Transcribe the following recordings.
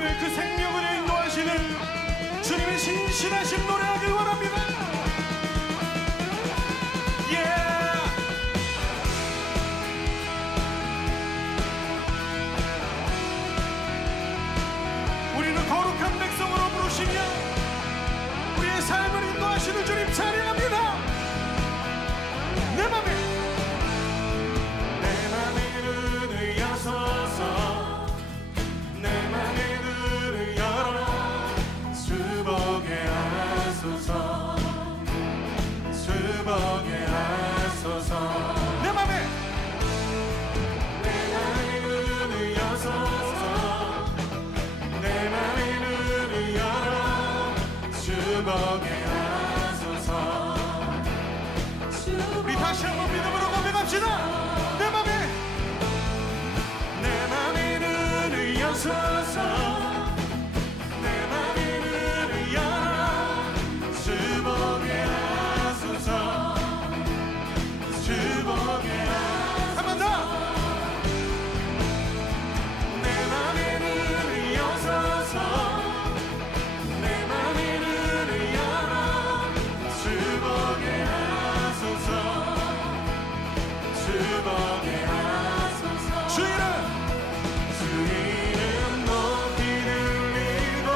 삶을 그 생명을 인도하시는 주님의 신실하신 노래하길 원합니다. 우리는 거룩한 백성으로 부르시며 우리의 삶을 인도하시는 주님 찬양합니다. 내 맘에 눈을 여서서 내 맘의 눈을 열어 주보게 하소서 주보게 하소서 내 맘의 눈을 여서서 내 맘의 눈을 열어 주보게 하소서 우리 다시 한번 믿음으로 고백합시다. 내 맘의 눈을 여서서 내 맘의 눈을 열어 주보게 하소서 주보게 하소서 한 번 더 내 맘의 눈을 여서서 내 맘의 눈을 열어 주보게 하소서 주보게 하소서 주 이름 높이 들리고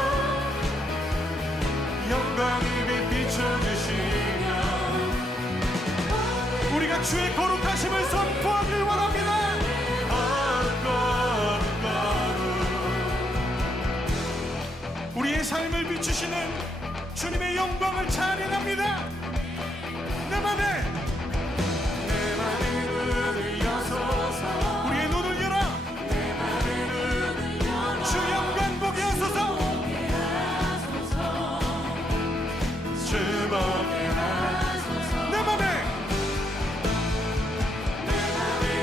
영광이 비춰주시며 우리가 주의 거룩하심을 선포하길 원합니다. 우리의 삶을 비추시는 주님의 영광을 찬양합니다. 내 맘에 눈을 여서서 우리의 눈을 열어 내 맘의 눈을 열어 주 영광 보게 하소서 주 보게 하소서 내 맘의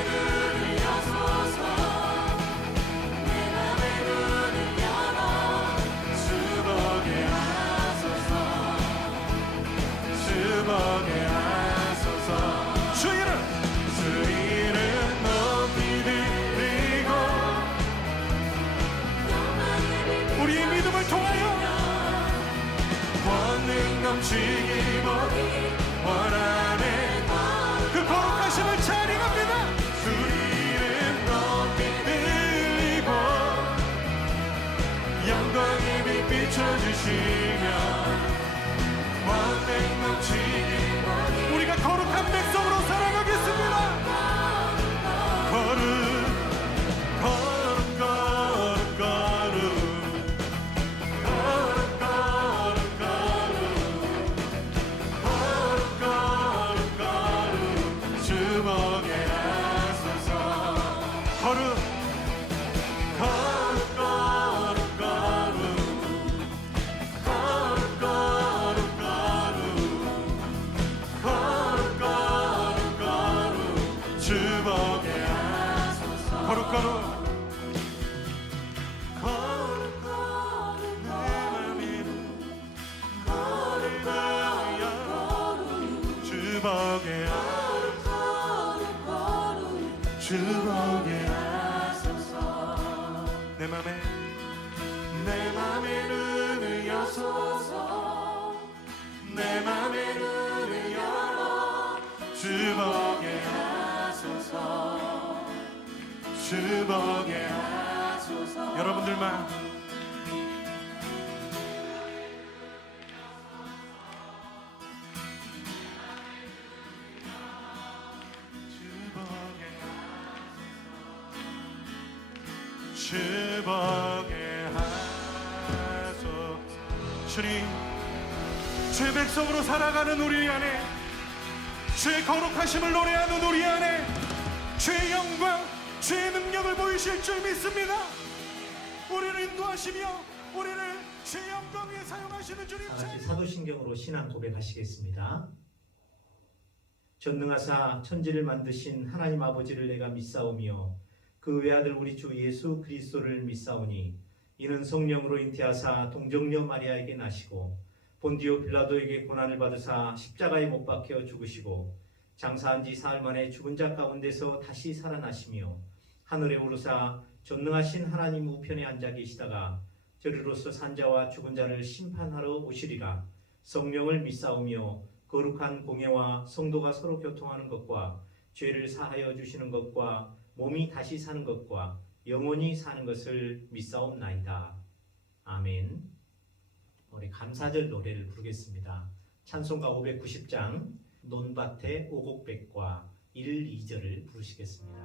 눈을 여서서 내 맘의 눈을 열어 주 보게 하소서 주 보게 하소서 주 이름 높이 들리고 우리의 믿음을 통하여 권능 넘치기 원하네 그 거룩하심을 찬양합니다. 주 이름 높이 들리고 영광이 비춰주시며 권능 넘치기 우리가 거룩한 백성으로 살아가겠습니다. 거룩 거룩 거룩 거룩 거룩 거룩 거룩 거룩 주보게 하소서 거룩 거룩 거룩 거룩 거룩 거룩 거룩 거룩 주보게 하소서 거룩 거룩 주보게 주보게 하소서 내 맘의 눈을 여소서 내 맘의 눈을 열어 주보게 하소서 주보게 하소서 여러분들만 주보게 하소서 주님 주의 백성으로 살아가는 우리 안에 주의 거룩하심을 노래하는 우리 안에 주의 영광 주의 능력을 보이실 줄 믿습니다. 우리를 인도하시며 우리를 주의 영광 위에 사용하시는 주님 다같이 사도신경으로 신앙 고백하시겠습니다. 전능하사 천지를 만드신 하나님 아버지를 내가 믿사오며 그 외아들 우리 주 예수 그리스도를 믿사오니 이는 성령으로 잉태하사 동정녀 마리아에게 나시고 본디오 빌라도에게 고난을 받으사 십자가에 못 박혀 죽으시고 장사한 지 사흘 만에 죽은 자 가운데서 다시 살아나시며 하늘에 오르사 전능하신 하나님 우편에 앉아 계시다가 저리로서 산자와 죽은 자를 심판하러 오시리라. 성령을 믿사오며 거룩한 공예와 성도가 서로 교통하는 것과 죄를 사하여 주시는 것과 몸이 다시 사는 것과 영원히 사는 것을 믿사옵나이다. 아멘. 우리 감사절 노래를 부르겠습니다. 찬송가 590장 논밭의 오곡백과 1, 2절을 부르시겠습니다.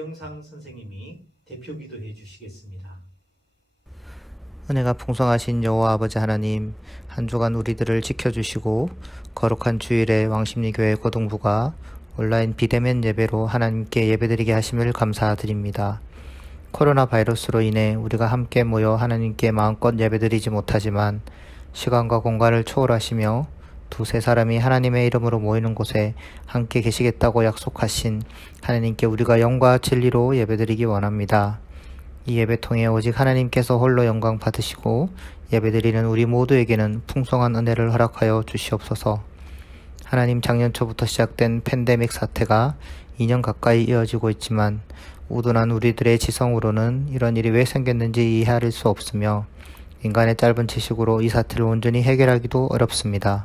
박영상 선생님이 대표 기도해 주시겠습니다. 은혜가 풍성하신 여호와 아버지 하나님, 한 주간 우리들을 지켜주시고 거룩한 주일에 왕십리교회 고등부가 온라인 비대면 예배로 하나님께 예배드리게 하심을 감사드립니다. 코로나 바이러스로 인해 우리가 함께 모여 하나님께 마음껏 예배드리지 못하지만 시간과 공간을 초월하시며 두세 사람이 하나님의 이름으로 모이는 곳에 함께 계시겠다고 약속하신 하나님께 우리가 영과 진리로 예배드리기 원합니다. 이 예배 통해 오직 하나님께서 홀로 영광 받으시고 예배드리는 우리 모두에게는 풍성한 은혜를 허락하여 주시옵소서. 하나님, 작년 초부터 시작된 팬데믹 사태가 2년 가까이 이어지고 있지만 우둔한 우리들의 지성으로는 이런 일이 왜 생겼는지 이해할 수 없으며 인간의 짧은 지식으로 이 사태를 온전히 해결하기도 어렵습니다.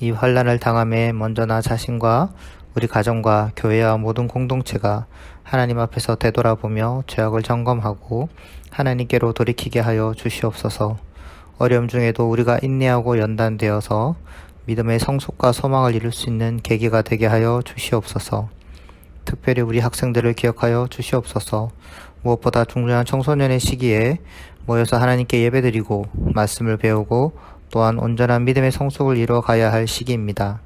이 환난을 당함에 먼저 나 자신과 우리 가정과 교회와 모든 공동체가 하나님 앞에서 되돌아보며 죄악을 점검하고 하나님께로 돌이키게 하여 주시옵소서. 어려움 중에도 우리가 인내하고 연단되어서 믿음의 성숙과 소망을 이룰 수 있는 계기가 되게 하여 주시옵소서. 특별히 우리 학생들을 기억하여 주시옵소서. 무엇보다 중요한 청소년의 시기에 모여서 하나님께 예배드리고 말씀을 배우고 또한 온전한 믿음의 성숙을 이루어 가야 할 시기입니다.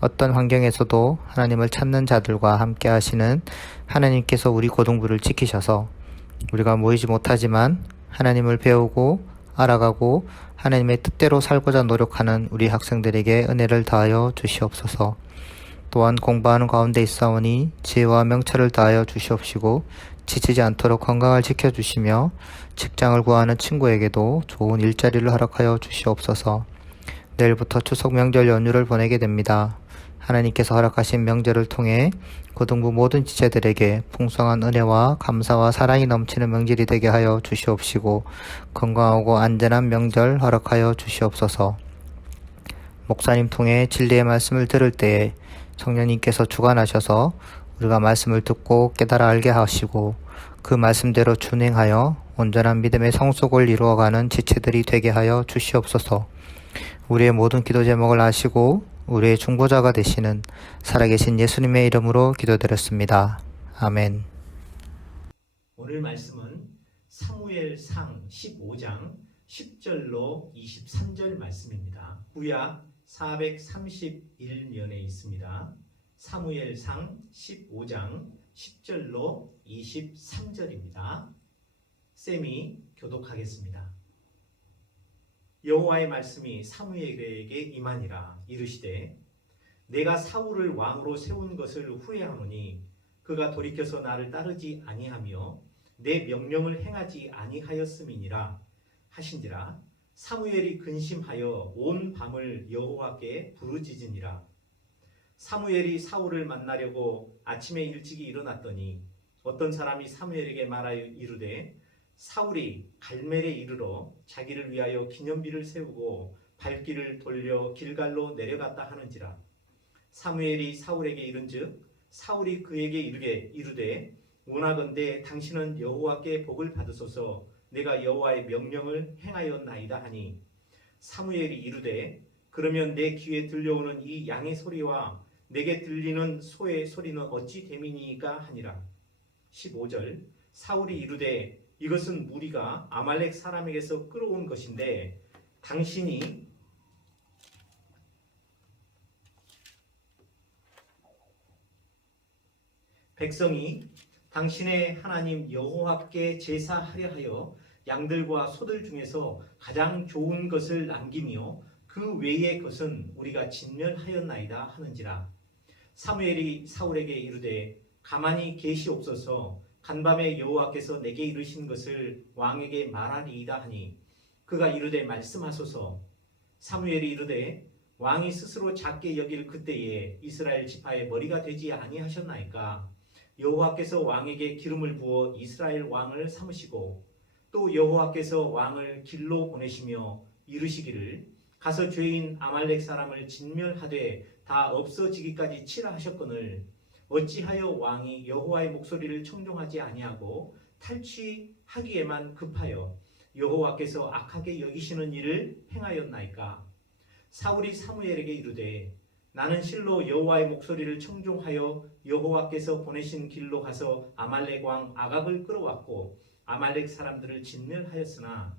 어떤 환경에서도 하나님을 찾는 자들과 함께 하시는 하나님께서 우리 고등부를 지키셔서 우리가 모이지 못하지만 하나님을 배우고 알아가고 하나님의 뜻대로 살고자 노력하는 우리 학생들에게 은혜를 다하여 주시옵소서. 또한 공부하는 가운데 있사오니 지혜와 명철을 다하여 주시옵시고 지치지 않도록 건강을 지켜주시며 직장을 구하는 친구에게도 좋은 일자리를 허락하여 주시옵소서. 내일부터 추석 명절 연휴를 보내게 됩니다. 하나님께서 허락하신 명절을 통해 고등부 모든 지체들에게 풍성한 은혜와 감사와 사랑이 넘치는 명절이 되게 하여 주시옵시고 건강하고 안전한 명절 허락하여 주시옵소서. 목사님 통해 진리의 말씀을 들을 때에 성령님께서 주관하셔서 우리가 말씀을 듣고 깨달아 알게 하시고 그 말씀대로 준행하여 온전한 믿음의 성숙을 이루어가는 지체들이 되게 하여 주시옵소서. 우리의 모든 기도 제목을 아시고 우리의 중보자가 되시는 살아계신 예수님의 이름으로 기도드렸습니다. 아멘. 오늘 말씀은 사무엘상 15장 10절로 23절 말씀입니다. 구약 431면에 있습니다. 사무엘상 15장 10절로 23절입니다. 쌤이 교독하겠습니다. 여호와의 말씀이 사무엘에게 임하니라. 이르시되 내가 사울을 왕으로 세운 것을 후회하노니 그가 돌이켜서 나를 따르지 아니하며 내 명령을 행하지 아니하였음이니라 하신지라. 사무엘이 근심하여 온 밤을 여호와께 부르짖으니라. 사무엘이 사울을 만나려고 아침에 일찍이 일어났더니 어떤 사람이 사무엘에게 말하여 이르되 사울이 갈멜에 이르러 자기를 위하여 기념비를 세우고 발길을 돌려 길갈로 내려갔다 하는지라. 사무엘이 사울에게 이른즉 사울이 그에게 이르되 원하건대 당신은 여호와께 복을 받으소서 내가 여호와의 명령을 행하였나이다 하니 사무엘이 이르되 그러면 내 귀에 들려오는 이 양의 소리와 내게 들리는 소의 소리는 어찌 됨이니까 하니라. 15절 사울이 이르되 이것은 무리가 아말렉 사람에게서 끌어온 것인데 당신이 백성이 당신의 하나님 여호와께 제사하려 하여 양들과 소들 중에서 가장 좋은 것을 남기며 그 외의 것은 우리가 진멸하였나이다 하는지라. 사무엘이 사울에게 이르되 가만히 계시옵소서 간밤에 여호와께서 내게 이르신 것을 왕에게 말하리이다 하니 그가 이르되 말씀하소서. 사무엘이 이르되 왕이 스스로 작게 여길 그때에 이스라엘 지파의 머리가 되지 아니하셨나이까. 여호와께서 왕에게 기름을 부어 이스라엘 왕을 삼으시고 또 여호와께서 왕을 길로 보내시며 이르시기를 가서 죄인 아말렉 사람을 진멸하되 다 없어지기까지 치라 하셨거늘 어찌하여 왕이 여호와의 목소리를 청종하지 아니하고 탈취하기에만 급하여 여호와께서 악하게 여기시는 일을 행하였나이까. 사울이 사무엘에게 이르되 나는 실로 여호와의 목소리를 청종하여 여호와께서 보내신 길로 가서 아말렉 왕 아각을 끌어왔고 아말렉 사람들을 진멸하였으나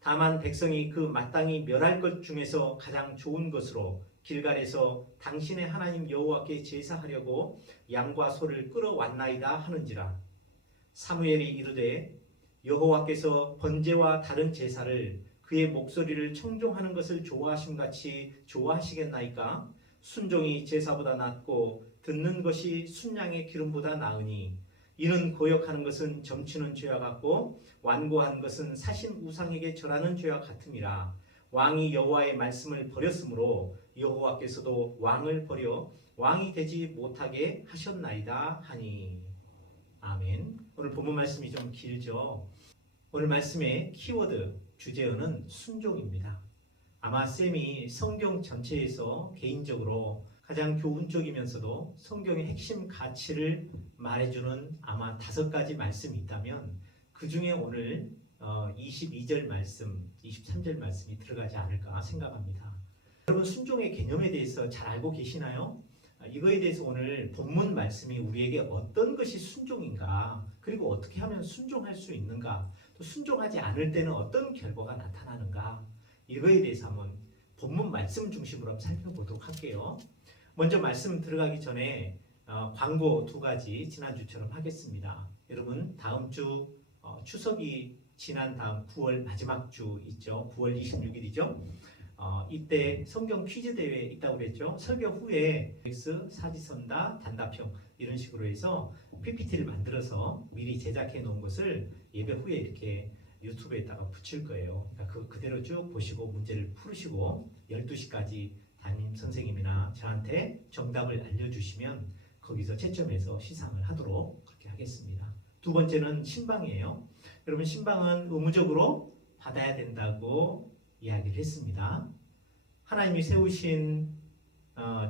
다만 백성이 그 마땅히 멸할 것 중에서 가장 좋은 것으로 길갈에서 당신의 하나님 여호와께 제사하려고 양과 소를 끌어왔나이다 하는지라. 사무엘이 이르되 여호와께서 번제와 다른 제사를 그의 목소리를 청종하는 것을 좋아하심같이 좋아하시겠나이까. 순종이 제사보다 낫고 듣는 것이 순양의 기름보다 나으니 이는 고역하는 것은 점치는 죄와 같고 완고한 것은 사신 우상에게 절하는 죄와 같음이라. 왕이 여호와의 말씀을 버렸으므로 여호와께서도 왕을 버려 왕이 되지 못하게 하셨나이다 하니. 아멘. 오늘 본문 말씀이 좀 길죠. 오늘 말씀의 키워드 주제어는 순종입니다. 아마 쌤이 성경 전체에서 개인적으로 가장 교훈적이면서도 성경의 핵심 가치를 말해주는 아마 5가지 말씀이 있다면 그 중에 오늘 22절 말씀, 23절 말씀이 들어가지 않을까 생각합니다. 여러분 순종의 개념에 대해서 잘 알고 계시나요? 이거에 대해서 오늘 본문 말씀이 우리에게 어떤 것이 순종인가, 그리고 어떻게 하면 순종할 수 있는가, 또 순종하지 않을 때는 어떤 결과가 나타나는가, 이거에 대해서 한번 본문 말씀 중심으로 한번 살펴보도록 할게요. 먼저 말씀 들어가기 전에 광고 2가지 지난주처럼 하겠습니다. 여러분 다음 주 추석이 지난 다음 9월 마지막 주 있죠. 9월 26일이죠. 이때 성경 퀴즈 대회 있다고 그랬죠. 설교 후에 X 사지선다 단답형 이런 식으로 해서 PPT를 만들어서 미리 제작해 놓은 것을 예배 후에 이렇게 유튜브에다가 붙일 거예요. 그러니까 그대로 쭉 보시고 문제를 풀으시고 12시까지 담임 선생님이나 저한테 정답을 알려주시면 거기서 채점해서 시상을 하도록 그렇게 하겠습니다. 2번째는 신방이에요. 여러분 신방은 의무적으로 받아야 된다고 이야기를 했습니다. 하나님이 세우신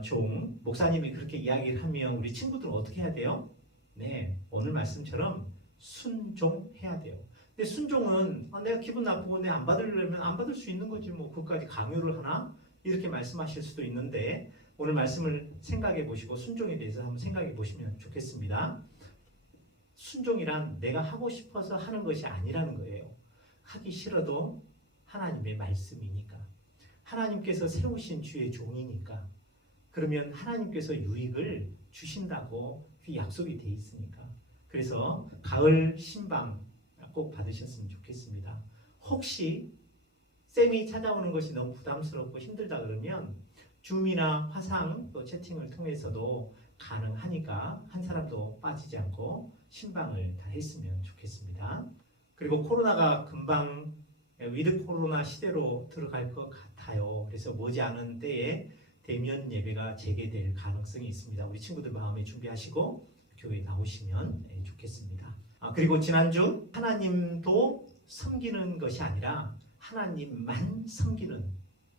종, 목사님이 그렇게 이야기를 하면 우리 친구들은 어떻게 해야 돼요? 네, 오늘 말씀처럼 순종해야 돼요. 근데 순종은 내가 기분 나쁘고 내가 안 받으려면 안 받을 수 있는 거지 뭐 그것까지 강요를 하나? 이렇게 말씀하실 수도 있는데 오늘 말씀을 생각해 보시고 순종에 대해서 한번 생각해 보시면 좋겠습니다. 순종이란 내가 하고 싶어서 하는 것이 아니라는 거예요. 하기 싫어도 하나님의 말씀이니까. 하나님께서 세우신 주의 종이니까. 그러면 하나님께서 유익을 주신다고 그 약속이 돼 있으니까. 그래서 가을 신방 꼭 받으셨으면 좋겠습니다. 혹시 쌤이 찾아오는 것이 너무 부담스럽고 힘들다 그러면 줌이나 화상 또 채팅을 통해서도 가능하니까 한 사람도 빠지지 않고 신방을 다 했으면 좋겠습니다. 그리고 코로나가 금방 위드 코로나 시대로 들어갈 것 같아요. 그래서 머지않은 때에 대면 예배가 재개될 가능성이 있습니다. 우리 친구들 마음에 준비하시고 교회에 나오시면 좋겠습니다. 그리고 지난주 하나님도 섬기는 것이 아니라 하나님만 섬기는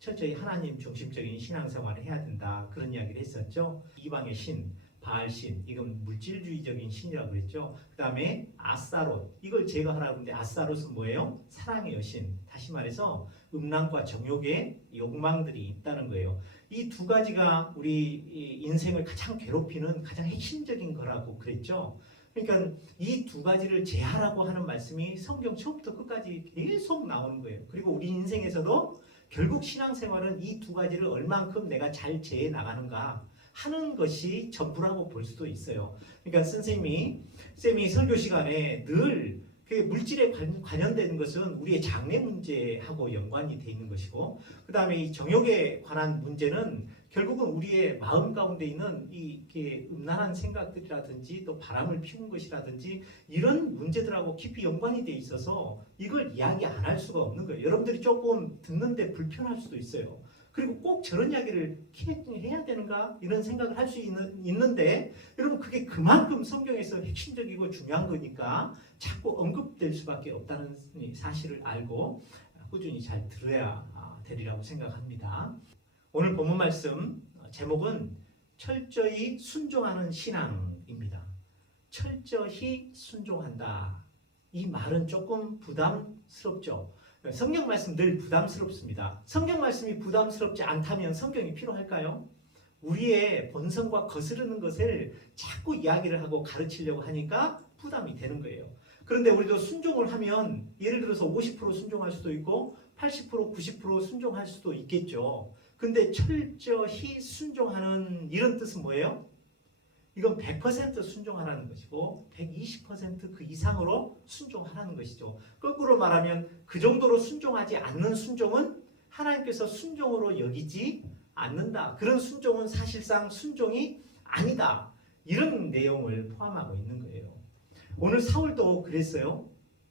철저히 하나님 중심적인 신앙생활을 해야 된다. 그런 이야기를 했었죠. 이방의 신, 바알신, 이건 물질주의적인 신이라고 그랬죠. 그 다음에 아스타롯, 이걸 제거하라고 하는데 아스타롯은 뭐예요? 사랑의 여신. 다시 말해서 음란과 정욕의 욕망들이 있다는 거예요. 이 두 가지가 우리 인생을 가장 괴롭히는 가장 핵심적인 거라고 그랬죠. 그러니까 이 두 가지를 제하라고 하는 말씀이 성경 처음부터 끝까지 계속 나오는 거예요. 그리고 우리 인생에서도 결국 신앙생활은 이 두 가지를 얼만큼 내가 잘 제해 나가는가 하는 것이 전부라고 볼 수도 있어요. 그러니까 쌤이 설교 시간에 늘 그 물질에 관련된 것은 우리의 장래 문제하고 연관이 돼 있는 것이고, 그 다음에 이 정욕에 관한 문제는 결국은 우리의 마음 가운데 있는 이렇게 음란한 생각들이라든지 또 바람을 피운 것이라든지 이런 문제들하고 깊이 연관이 돼 있어서 이걸 이야기 안 할 수가 없는 거예요. 여러분들이 조금 듣는데 불편할 수도 있어요. 그리고 꼭 저런 이야기를 해야 되는가 이런 생각을 할 수 있는데 여러분 그게 그만큼 성경에서 핵심적이고 중요한 거니까 자꾸 언급될 수밖에 없다는 사실을 알고 꾸준히 잘 들어야 되리라고 생각합니다. 오늘 본문 말씀 제목은 철저히 순종하는 신앙입니다. 철저히 순종한다. 이 말은 조금 부담스럽죠. 성경 말씀 늘 부담스럽습니다. 성경 말씀이 부담스럽지 않다면 성경이 필요할까요? 우리의 본성과 거스르는 것을 자꾸 이야기를 하고 가르치려고 하니까 부담이 되는 거예요. 그런데 우리도 순종을 하면 예를 들어서 50% 순종할 수도 있고 80%, 90% 순종할 수도 있겠죠. 근데 철저히 순종하는 이런 뜻은 뭐예요? 이건 100% 순종하라는 것이고 120% 그 이상으로 순종하라는 것이죠. 거꾸로 말하면 그 정도로 순종하지 않는 순종은 하나님께서 순종으로 여기지 않는다. 그런 순종은 사실상 순종이 아니다. 이런 내용을 포함하고 있는 거예요. 오늘 사울도 그랬어요.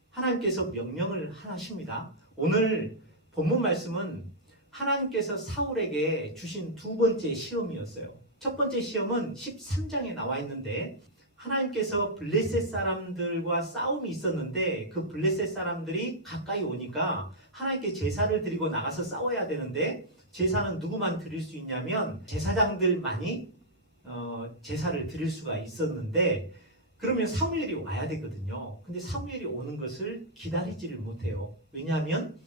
하나님께서 명령을 하십니다. 오늘 본문 말씀은 하나님께서 사울에게 주신 두 번째 시험이었어요. 첫 번째 시험은 13장에 나와 있는데 하나님께서 블레셋 사람들과 싸움이 있었는데 그 블레셋 사람들이 가까이 오니까 하나님께 제사를 드리고 나가서 싸워야 되는데 제사는 누구만 드릴 수 있냐면 제사장들만이 제사를 드릴 수가 있었는데 그러면 사무엘이 와야 되거든요. 근데 사무엘이 오는 것을 기다리지를 못해요. 왜냐하면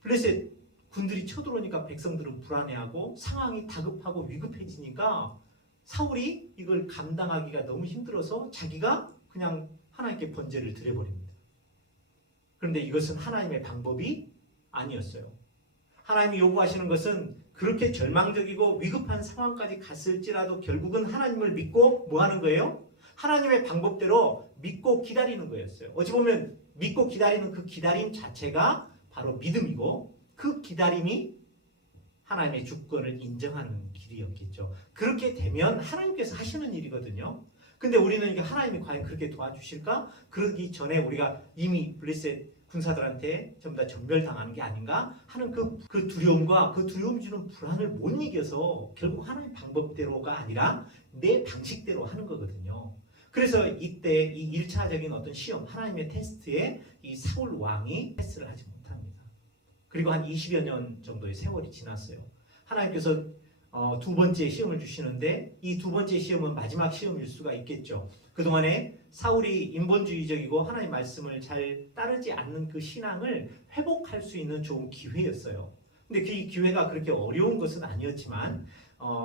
블레셋 군들이 쳐들어오니까 백성들은 불안해하고 상황이 다급하고 위급해지니까 사울이 이걸 감당하기가 너무 힘들어서 자기가 그냥 하나님께 번제를 드려버립니다. 그런데 이것은 하나님의 방법이 아니었어요. 하나님이 요구하시는 것은 그렇게 절망적이고 위급한 상황까지 갔을지라도 결국은 하나님을 믿고 뭐 하는 거예요? 하나님의 방법대로 믿고 기다리는 거였어요. 어찌 보면 믿고 기다리는 그 기다림 자체가 바로 믿음이고 그 기다림이 하나님의 주권을 인정하는 길이었겠죠. 그렇게 되면 하나님께서 하시는 일이거든요. 근데 우리는 이게 하나님이 과연 그렇게 도와주실까? 그러기 전에 우리가 이미 블레셋 군사들한테 전부 다 전멸당하는 게 아닌가 하는 그 두려움과 그 두려움 주는 불안을 못 이겨서 결국 하나님 방법대로가 아니라 내 방식대로 하는 거거든요. 그래서 이때 이 1차적인 어떤 시험, 하나님의 테스트에 이 사울 왕이 패스를 하지 못합니다. 그리고 한 20여 년 정도의 세월이 지났어요. 하나님께서 두 번째 시험을 주시는데 이 두 번째 시험은 마지막 시험일 수가 있겠죠. 그동안에 사울이 인본주의적이고 하나님 말씀을 잘 따르지 않는 그 신앙을 회복할 수 있는 좋은 기회였어요. 근데 그 기회가 그렇게 어려운 것은 아니었지만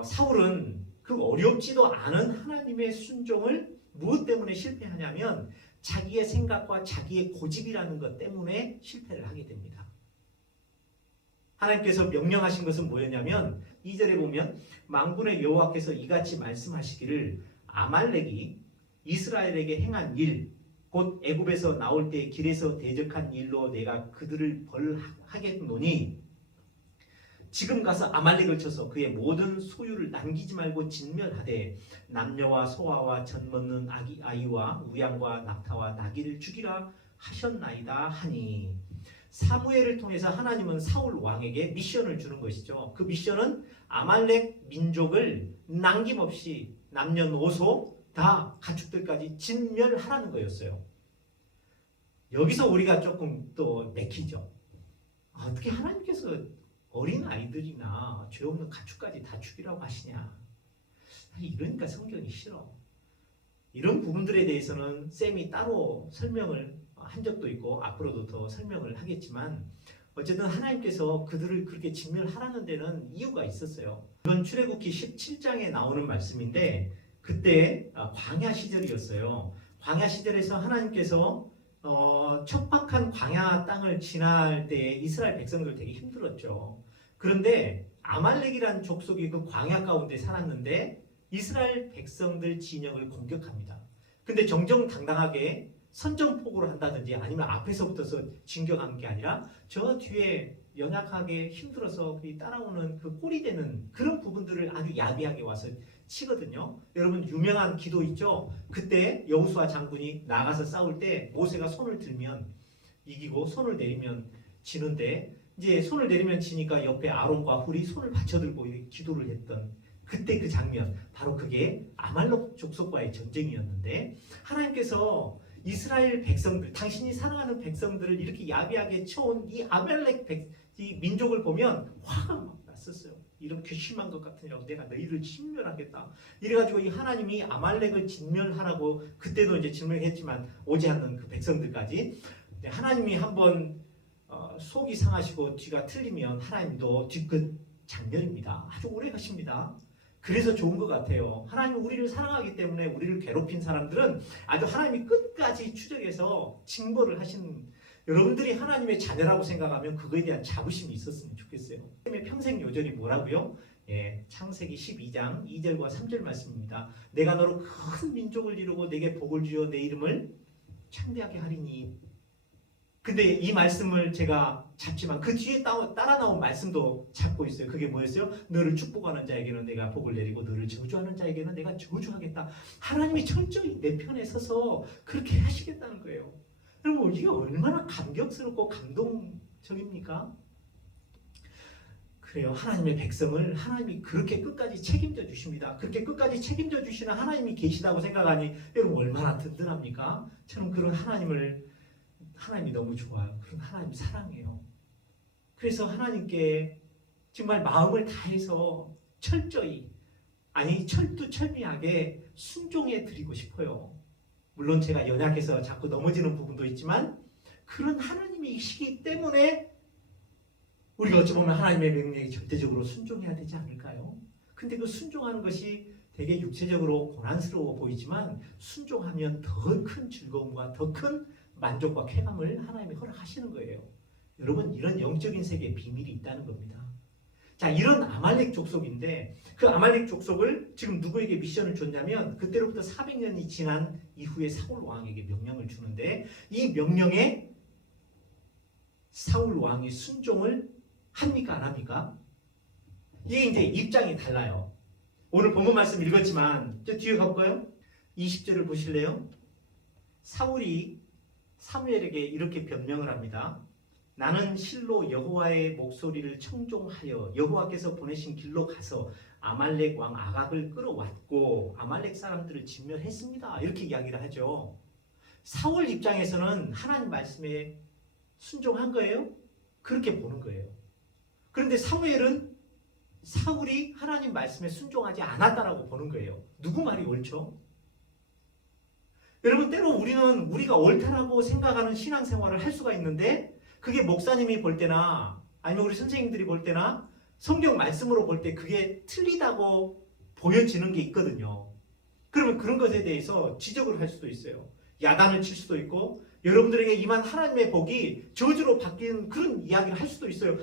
사울은 그 어렵지도 않은 하나님의 순종을 무엇 때문에 실패하냐면 자기의 생각과 자기의 고집이라는 것 때문에 실패를 하게 됩니다. 하나님께서 명령하신 것은 뭐였냐면 2절에 보면 만군의 여호와께서 이같이 말씀하시기를 아말렉이 이스라엘에게 행한 일 곧 애굽에서 나올 때 길에서 대적한 일로 내가 그들을 벌하겠노니 지금 가서 아말렉을 쳐서 그의 모든 소유를 남기지 말고 진멸하되 남녀와 소아와 젖먹는 아이와 우양과 낙타와 나귀를 죽이라 하셨나이다 하니 사무엘을 통해서 하나님은 사울 왕에게 미션을 주는 것이죠. 그 미션은 아말렉 민족을 남김없이 남녀노소 다 가축들까지 진멸하라는 거였어요. 여기서 우리가 조금 또 맥히죠. 어떻게 하나님께서 어린 아이들이나 죄 없는 가축까지 다 죽이라고 하시냐. 이러니까 성경이 싫어. 이런 부분들에 대해서는 쌤이 따로 설명을 한 적도 있고 앞으로도 더 설명을 하겠지만 어쨌든 하나님께서 그들을 그렇게 진멸하라는 데는 이유가 있었어요. 이건 출애굽기 17장에 나오는 말씀인데 그때 광야 시절이었어요. 광야 시절에서 하나님께서 척박한 광야 땅을 지날 때 이스라엘 백성들 되게 힘들었죠. 그런데 아말렉이라는 족속이 그 광야 가운데 살았는데 이스라엘 백성들 진영을 공격합니다. 근데 정정당당하게 선전포고를 한다든지 아니면 앞에서부터서 진격한 게 아니라 저 뒤에 연약하게 힘들어서 따라오는 그 꼴이 되는 그런 부분들을 아주 야비하게 와서 치거든요. 여러분 유명한 기도 있죠. 그때 여호수아 장군이 나가서 싸울 때 모세가 손을 들면 이기고 손을 내리면 지는데 이제 손을 내리면 지니까 옆에 아론과 훌이 손을 받쳐들고 기도를 했던 그때 그 장면 바로 그게 아말렉 족속과의 전쟁이었는데 하나님께서 이스라엘 백성들 당신이 사랑하는 백성들을 이렇게 야비하게 쳐온 이 아말렉 이 민족을 보면 화가 막 났었어요. 이렇게 심한 것 같으냐고 내가 너희를 진멸하겠다. 이래가지고 이 하나님이 아말렉을 진멸하라고 그때도 이제 진멸했지만 오지 않는 그 백성들까지 하나님이 한번 속이 상하시고 뒤가 틀리면 하나님도 뒤끝 장렬입니다. 아주 오래 가십니다. 그래서 좋은 것 같아요. 하나님이 우리를 사랑하기 때문에 우리를 괴롭힌 사람들은 아주 하나님이 끝까지 추적해서 징벌을 하시는 여러분들이 하나님의 자녀라고 생각하면 그거에 대한 자부심이 있었으면 좋겠어요. 하나님의 평생 요절이 뭐라고요? 창세기 12장 2절과 3절 말씀입니다. 내가 너로 큰 민족을 이루고 내게 복을 주어 내 이름을 창대하게 하리니. 근데 이 말씀을 제가 잡지만 그 뒤에 따라 나온 말씀도 잡고 있어요. 그게 뭐였어요? 너를 축복하는 자에게는 내가 복을 내리고 너를 저주하는 자에게는 내가 저주하겠다. 하나님이 철저히 내 편에 서서 그렇게 하시겠다는 거예요. 여러분 이게 얼마나 감격스럽고 감동적입니까? 그래요. 하나님의 백성을 하나님이 그렇게 끝까지 책임져 주십니다. 그렇게 끝까지 책임져 주시는 하나님이 계시다고 생각하니 여러분 얼마나 든든합니까? 저는 그런 하나님이 너무 좋아요. 그런 하나님 사랑해요. 그래서 하나님께 정말 마음을 다해서 철저히 철두철미하게 순종해 드리고 싶어요. 물론 제가 연약해서 자꾸 넘어지는 부분도 있지만 그런 하나님이시기 때문에 우리가 어찌 보면 하나님의 명령에 절대적으로 순종해야 되지 않을까요? 근데 그 순종하는 것이 되게 육체적으로 고난스러워 보이지만 순종하면 더 큰 즐거움과 더 큰 만족과 쾌감을 하나님이 허락하시는 거예요. 여러분 이런 영적인 세계에 비밀이 있다는 겁니다. 자, 이런 아말렉 족속인데 그 아말렉 족속을 지금 누구에게 미션을 줬냐면 그때로부터 400년이 지난 이후에 사울 왕에게 명령을 주는데 이 명령에 사울 왕이 순종을 합니까 안 합니까? 이게 이제 입장이 달라요. 오늘 본문 말씀 읽었지만 저 뒤에 가볼까요? 20절을 보실래요? 사울이 사무엘에게 이렇게 변명을 합니다. 나는 실로 여호와의 목소리를 청종하여 여호와께서 보내신 길로 가서 아말렉 왕 아각을 끌어왔고 아말렉 사람들을 진멸했습니다. 이렇게 이야기를 하죠. 사울 입장에서는 하나님 말씀에 순종한 거예요? 그렇게 보는 거예요. 그런데 사무엘은 사울이 하나님 말씀에 순종하지 않았다라고 보는 거예요. 누구 말이 옳죠? 여러분 때로 우리는 우리가 옳다라고 생각하는 신앙생활을 할 수가 있는데 그게 목사님이 볼 때나 아니면 우리 선생님들이 볼 때나 성경 말씀으로 볼 때 그게 틀리다고 보여지는 게 있거든요. 그러면 그런 것에 대해서 지적을 할 수도 있어요. 야단을 칠 수도 있고 여러분들에게 임한 하나님의 복이 저주로 바뀐 그런 이야기를 할 수도 있어요.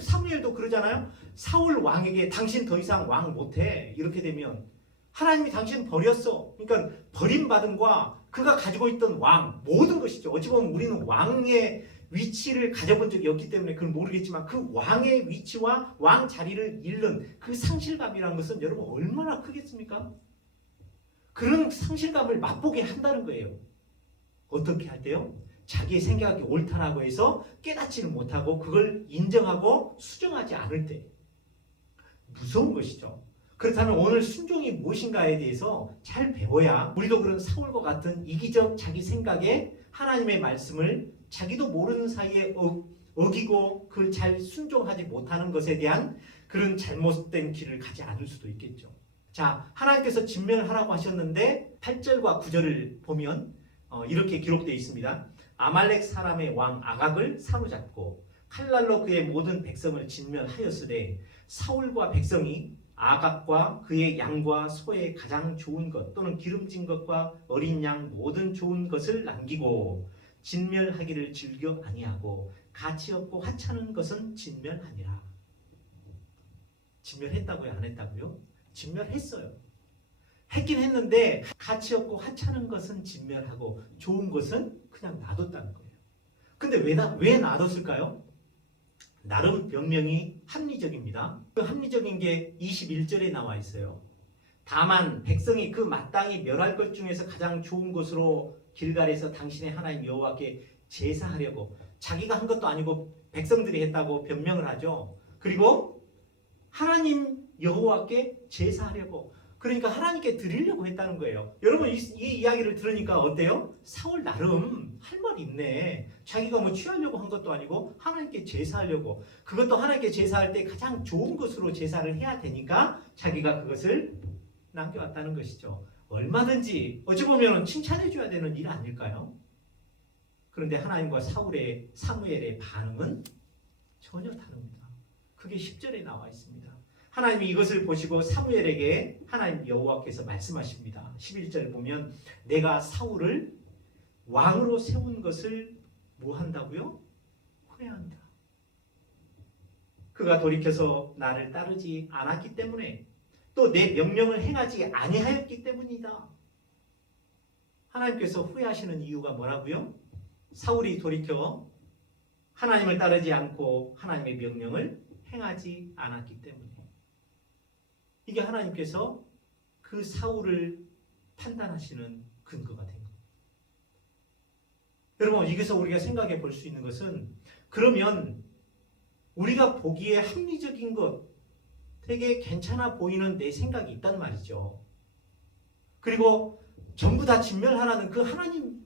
사무엘도 그러잖아요. 사울 왕에게 당신 더 이상 왕 못해. 이렇게 되면 하나님이 당신 버렸어. 그러니까 버림받음과 그가 가지고 있던 왕 모든 것이죠. 어찌 보면 우리는 왕의 위치를 가져본 적이 없기 때문에 그걸 모르겠지만 그 왕의 위치와 왕 자리를 잃는 그 상실감이라는 것은 여러분 얼마나 크겠습니까? 그런 상실감을 맛보게 한다는 거예요. 어떻게 할 때요? 자기의 생각이 옳다라고 해서 깨닫지는 못하고 그걸 인정하고 수정하지 않을 때 무서운 것이죠. 그렇다면 오늘 순종이 무엇인가에 대해서 잘 배워야 우리도 그런 사울과 같은 이기적 자기 생각에 하나님의 말씀을 자기도 모르는 사이에 어기고 그걸 잘 순종하지 못하는 것에 대한 그런 잘못된 길을 가지 않을 수도 있겠죠. 자, 하나님께서 진멸하라고 하셨는데 8절과 9절을 보면 이렇게 기록되어 있습니다. 아말렉 사람의 왕 아각을 사로잡고 칼날로 그의 모든 백성을 진멸하였으되 사울과 백성이 아각과 그의 양과 소의 가장 좋은 것 또는 기름진 것과 어린 양 모든 좋은 것을 남기고 진멸하기를 즐겨 아니하고 가치 없고 하찮은 것은 진멸하니라. 진멸했다고요? 안 했다고요? 진멸했어요. 했긴 했는데 가치 없고 하찮은 것은 진멸하고 좋은 것은 그냥 놔뒀다는 거예요. 근데 왜 놔뒀을까요? 나름 변명이 합리적입니다. 그 합리적인 게 21절에 나와 있어요. 다만 백성이 그 마땅히 멸할 것 중에서 가장 좋은 것으로 길갈에서 당신의 하나님 여호와께 제사하려고, 자기가 한 것도 아니고 백성들이 했다고 변명을 하죠. 그리고 하나님 여호와께 제사하려고, 그러니까 하나님께 드리려고 했다는 거예요. 여러분 이 이야기를 들으니까 어때요? 사울 나름 할 말이 있네. 자기가 뭐 취하려고 한 것도 아니고 하나님께 제사하려고, 그것도 하나님께 제사할 때 가장 좋은 것으로 제사를 해야 되니까 자기가 그것을 남겨왔다는 것이죠. 얼마든지 어찌 보면 칭찬해 줘야 되는 일 아닐까요? 그런데 하나님과 사무엘의 반응은 전혀 다릅니다. 그게 10절에 나와 있습니다. 하나님이 이것을 보시고 사무엘에게 하나님 여호와께서 말씀하십니다. 11절 보면 내가 사울을 왕으로 세운 것을 뭐 한다고요? 후회한다. 그가 돌이켜서 나를 따르지 않았기 때문에, 또 내 명령을 행하지 아니하였기 때문이다. 하나님께서 후회하시는 이유가 뭐라고요? 사울이 돌이켜 하나님을 따르지 않고 하나님의 명령을 행하지 않았기 때문에. 이게 하나님께서 그 사울을 판단하시는 근거가 된 겁니다. 여러분, 여기서 우리가 생각해 볼 수 있는 것은, 그러면 우리가 보기에 합리적인 것, 되게 괜찮아 보이는 내 생각이 있단 말이죠. 그리고 전부 다 진멸하라는 그 하나님,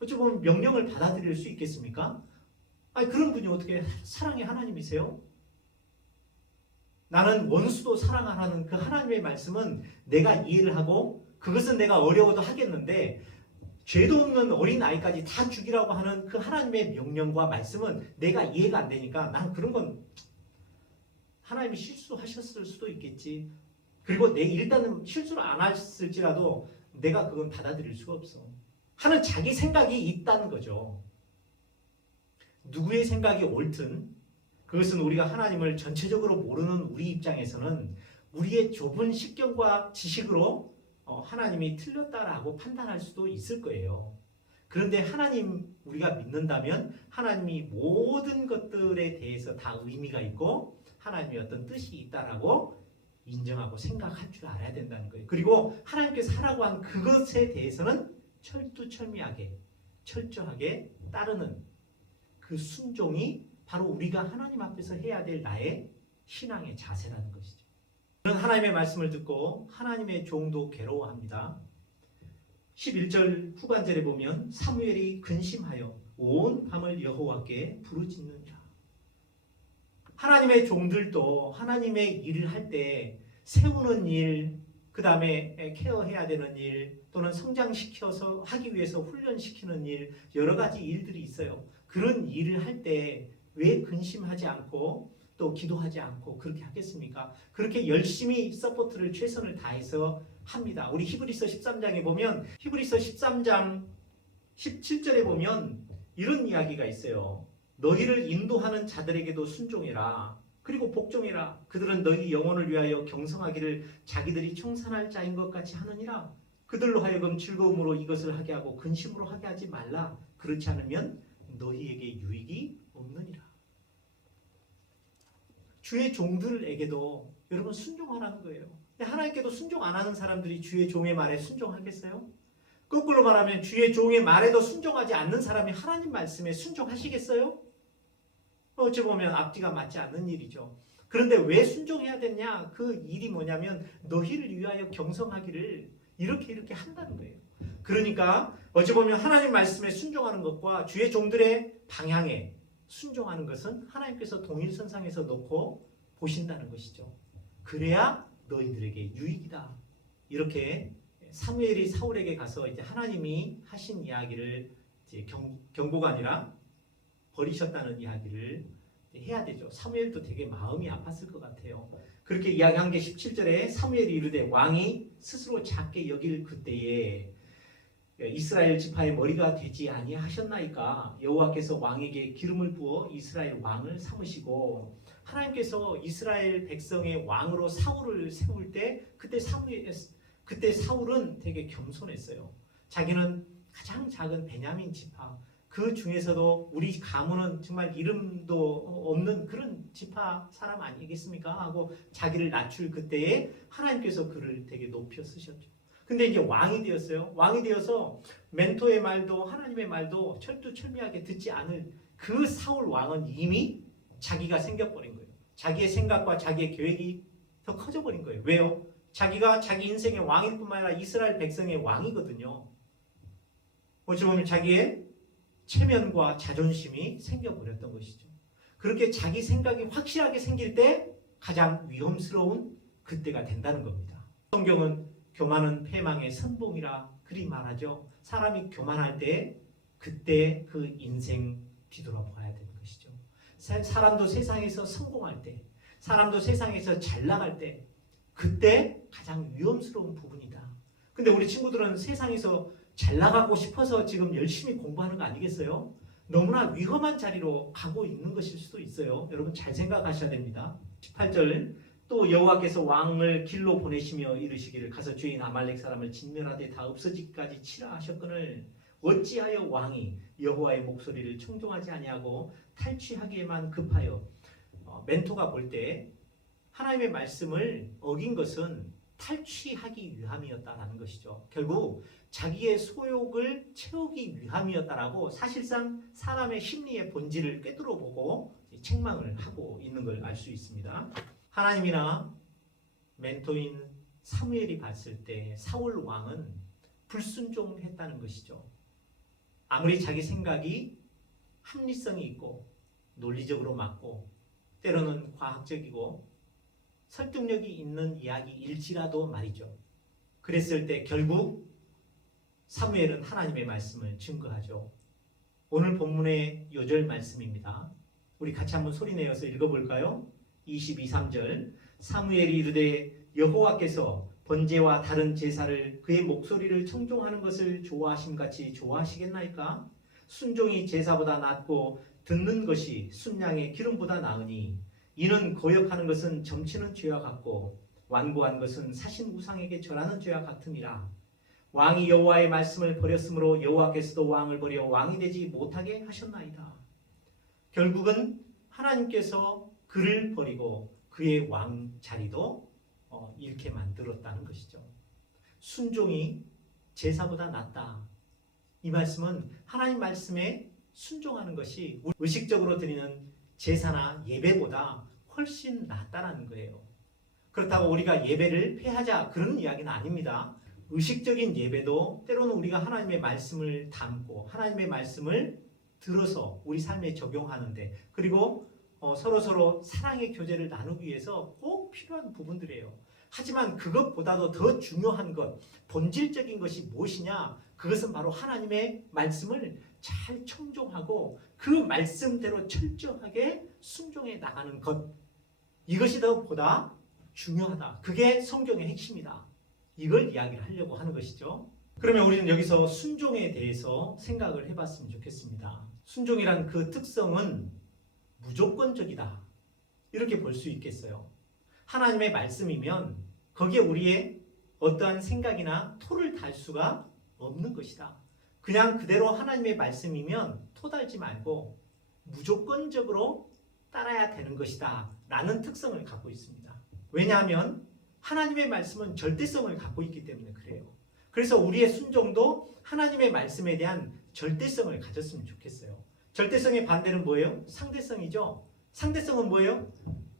어찌 보면 명령을 받아들일 수 있겠습니까? 아니, 그런 분이 어떻게 사랑의 하나님이세요? 나는 원수도 사랑하라는 그 하나님의 말씀은 내가 이해를 하고, 그것은 내가 어려워도 하겠는데, 죄도 없는 어린 아이까지 다 죽이라고 하는 그 하나님의 명령과 말씀은 내가 이해가 안 되니까 난 그런 건 하나님이 실수하셨을 수도 있겠지. 그리고 일단은 실수를 안 하셨을지라도 내가 그건 받아들일 수가 없어 하는 자기 생각이 있다는 거죠. 누구의 생각이 옳든 그것은 우리가 하나님을 전체적으로 모르는 우리 입장에서는 우리의 좁은 식견과 지식으로 하나님이 틀렸다라고 판단할 수도 있을 거예요. 그런데 하나님 우리가 믿는다면 하나님이 모든 것들에 대해서 다 의미가 있고 하나님의 어떤 뜻이 있다라고 인정하고 생각할 줄 알아야 된다는 거예요. 그리고 하나님께서 하라고 한 그것에 대해서는 철두철미하게 철저하게 따르는 그 순종이 바로 우리가 하나님 앞에서 해야 될 나의 신앙의 자세라는 것이죠. 그런 하나님의 말씀을 듣고 하나님의 종도 괴로워합니다. 11절 후반절에 보면 사무엘이 근심하여 온 밤을 여호와께 부르짖느니라. 하나님의 종들도 하나님의 일을 할 때 세우는 일, 그 다음에 케어해야 되는 일, 또는 성장시켜서 하기 위해서 훈련시키는 일, 여러 가지 일들이 있어요. 그런 일을 할 때 왜 근심하지 않고 또 기도하지 않고 그렇게 하겠습니까? 그렇게 열심히 서포트를 최선을 다해서 합니다. 우리 히브리서 13장에 보면, 히브리서 13장 17절에 보면 이런 이야기가 있어요. 너희를 인도하는 자들에게도 순종해라. 그리고 복종해라. 그들은 너희 영혼을 위하여 경성하기를 자기들이 청산할 자인 것 같이 하느니라. 그들로 하여금 즐거움으로 이것을 하게 하고 근심으로 하게 하지 말라. 그렇지 않으면 너희에게 유익이 없느니라. 주의 종들에게도 여러분 순종하라는 거예요. 근데 하나님께도 순종 안 하는 사람들이 주의 종의 말에 순종하겠어요? 거꾸로 말하면 주의 종의 말에도 순종하지 않는 사람이 하나님 말씀에 순종하시겠어요? 어찌 보면 앞뒤가 맞지 않는 일이죠. 그런데 왜 순종해야 되냐? 그 일이 뭐냐면 너희를 위하여 경성하기를 이렇게 한다는 거예요. 그러니까 어찌 보면 하나님 말씀에 순종하는 것과 주의 종들의 방향에 순종하는 것은 하나님께서 동일선상에서 놓고 보신다는 것이죠. 그래야 너희들에게 유익이다. 이렇게 사무엘이 사울에게 가서 이제 하나님이 하신 이야기를 이제 경고가 아니라 버리셨다는 이야기를 해야 되죠. 사무엘도 되게 마음이 아팠을 것 같아요. 그렇게 이야기한 게 17절에 사무엘이 이르되 왕이 스스로 작게 여길 그때에 이스라엘 지파의 머리가 되지 아니하셨나이까. 여호와께서 왕에게 기름을 부어 이스라엘 왕을 삼으시고 하나님께서 이스라엘 백성의 왕으로 사울을 세울 때 그때 사울은 되게 겸손했어요. 자기는 가장 작은 베냐민 지파, 그 중에서도 우리 가문은 정말 이름도 없는 그런 지파 사람 아니겠습니까? 하고 자기를 낮출 그때에 하나님께서 그를 되게 높여 쓰셨죠. 근데 이제 왕이 되었어요. 왕이 되어서 멘토의 말도 하나님의 말도 철두철미하게 듣지 않을 그 사울 왕은 이미 자기가 생겨버린 거예요. 자기의 생각과 자기의 계획이 더 커져버린 거예요. 왜요? 자기가 자기 인생의 왕일 뿐만 아니라 이스라엘 백성의 왕이거든요. 어찌 보면 자기의 체면과 자존심이 생겨버렸던 것이죠. 그렇게 자기 생각이 확실하게 생길 때 가장 위험스러운 그때가 된다는 겁니다. 성경은 교만은 패망의 선봉이라 그리 말하죠. 사람이 교만할 때 그때 그 인생 뒤돌아봐야 되는 것이죠. 사람도 세상에서 성공할 때, 사람도 세상에서 잘 나갈 때 그때 가장 위험스러운 부분이다. 근데 우리 친구들은 세상에서 잘 나가고 싶어서 지금 열심히 공부하는 거 아니겠어요? 너무나 위험한 자리로 가고 있는 것일 수도 있어요. 여러분 잘 생각하셔야 됩니다. 18절 또 여호와께서 왕을 길로 보내시며 이르시기를 가서 주인 아말렉 사람을 진멸하되 다 없어지기까지 치라 하셨거늘 어찌하여 왕이 여호와의 목소리를 청종하지 아니하고 탈취하기에만 급하여 멘토가 볼 때 하나님의 말씀을 어긴 것은 탈취하기 위함이었다라는 것이죠. 결국 자기의 소욕을 채우기 위함이었다라고 사실상 사람의 심리의 본질을 꿰뚫어 보고 책망을 하고 있는 걸 알 수 있습니다. 하나님이나 멘토인 사무엘이 봤을 때 사울 왕은 불순종했다는 것이죠. 아무리 자기 생각이 합리성이 있고 논리적으로 맞고 때로는 과학적이고 설득력이 있는 이야기일지라도 말이죠. 그랬을 때 결국 사무엘은 하나님의 말씀을 증거하죠. 오늘 본문의 요절 말씀입니다. 우리 같이 한번 소리내어서 읽어볼까요? 22, 3절 사무엘이 이르되 여호와께서 번제와 다른 제사를 그의 목소리를 청종하는 것을 좋아하심같이 좋아하시겠나이까? 순종이 제사보다 낫고 듣는 것이 순양의 기름보다 나으니 이는 거역하는 것은 점치는 죄와 같고 완고한 것은 사신 우상에게 절하는 죄와 같음이라. 왕이 여호와의 말씀을 버렸으므로 여호와께서도 왕을 버려 왕이 되지 못하게 하셨나이다. 결국은 하나님께서 그를 버리고 그의 왕 자리도 잃게 만들었다는 것이죠. 순종이 제사보다 낫다. 이 말씀은 하나님 말씀에 순종하는 것이 의식적으로 드리는 제사나 예배보다 훨씬 낫다라는 거예요. 그렇다고 우리가 예배를 폐하자 그런 이야기는 아닙니다. 의식적인 예배도 때로는 우리가 하나님의 말씀을 담고 하나님의 말씀을 들어서 우리 삶에 적용하는데 그리고 서로 사랑의 교제를 나누기 위해서 꼭 필요한 부분들이에요. 하지만 그것보다도 더 중요한 것, 본질적인 것이 무엇이냐? 그것은 바로 하나님의 말씀을 잘 청종하고 그 말씀대로 철저하게 순종해 나가는 것. 이것이 더 보다 중요하다. 그게 성경의 핵심이다. 이걸 이야기를 하려고 하는 것이죠. 그러면 우리는 여기서 순종에 대해서 생각을 해봤으면 좋겠습니다. 순종이란 그 특성은 무조건적이다. 이렇게 볼 수 있겠어요. 하나님의 말씀이면 거기에 우리의 어떠한 생각이나 토를 달 수가 없는 것이다. 그냥 그대로 하나님의 말씀이면 토달지 말고 무조건적으로 따라야 되는 것이다 라는 특성을 갖고 있습니다. 왜냐하면 하나님의 말씀은 절대성을 갖고 있기 때문에 그래요. 그래서 우리의 순종도 하나님의 말씀에 대한 절대성을 가졌으면 좋겠어요. 절대성의 반대는 뭐예요? 상대성이죠. 상대성은 뭐예요?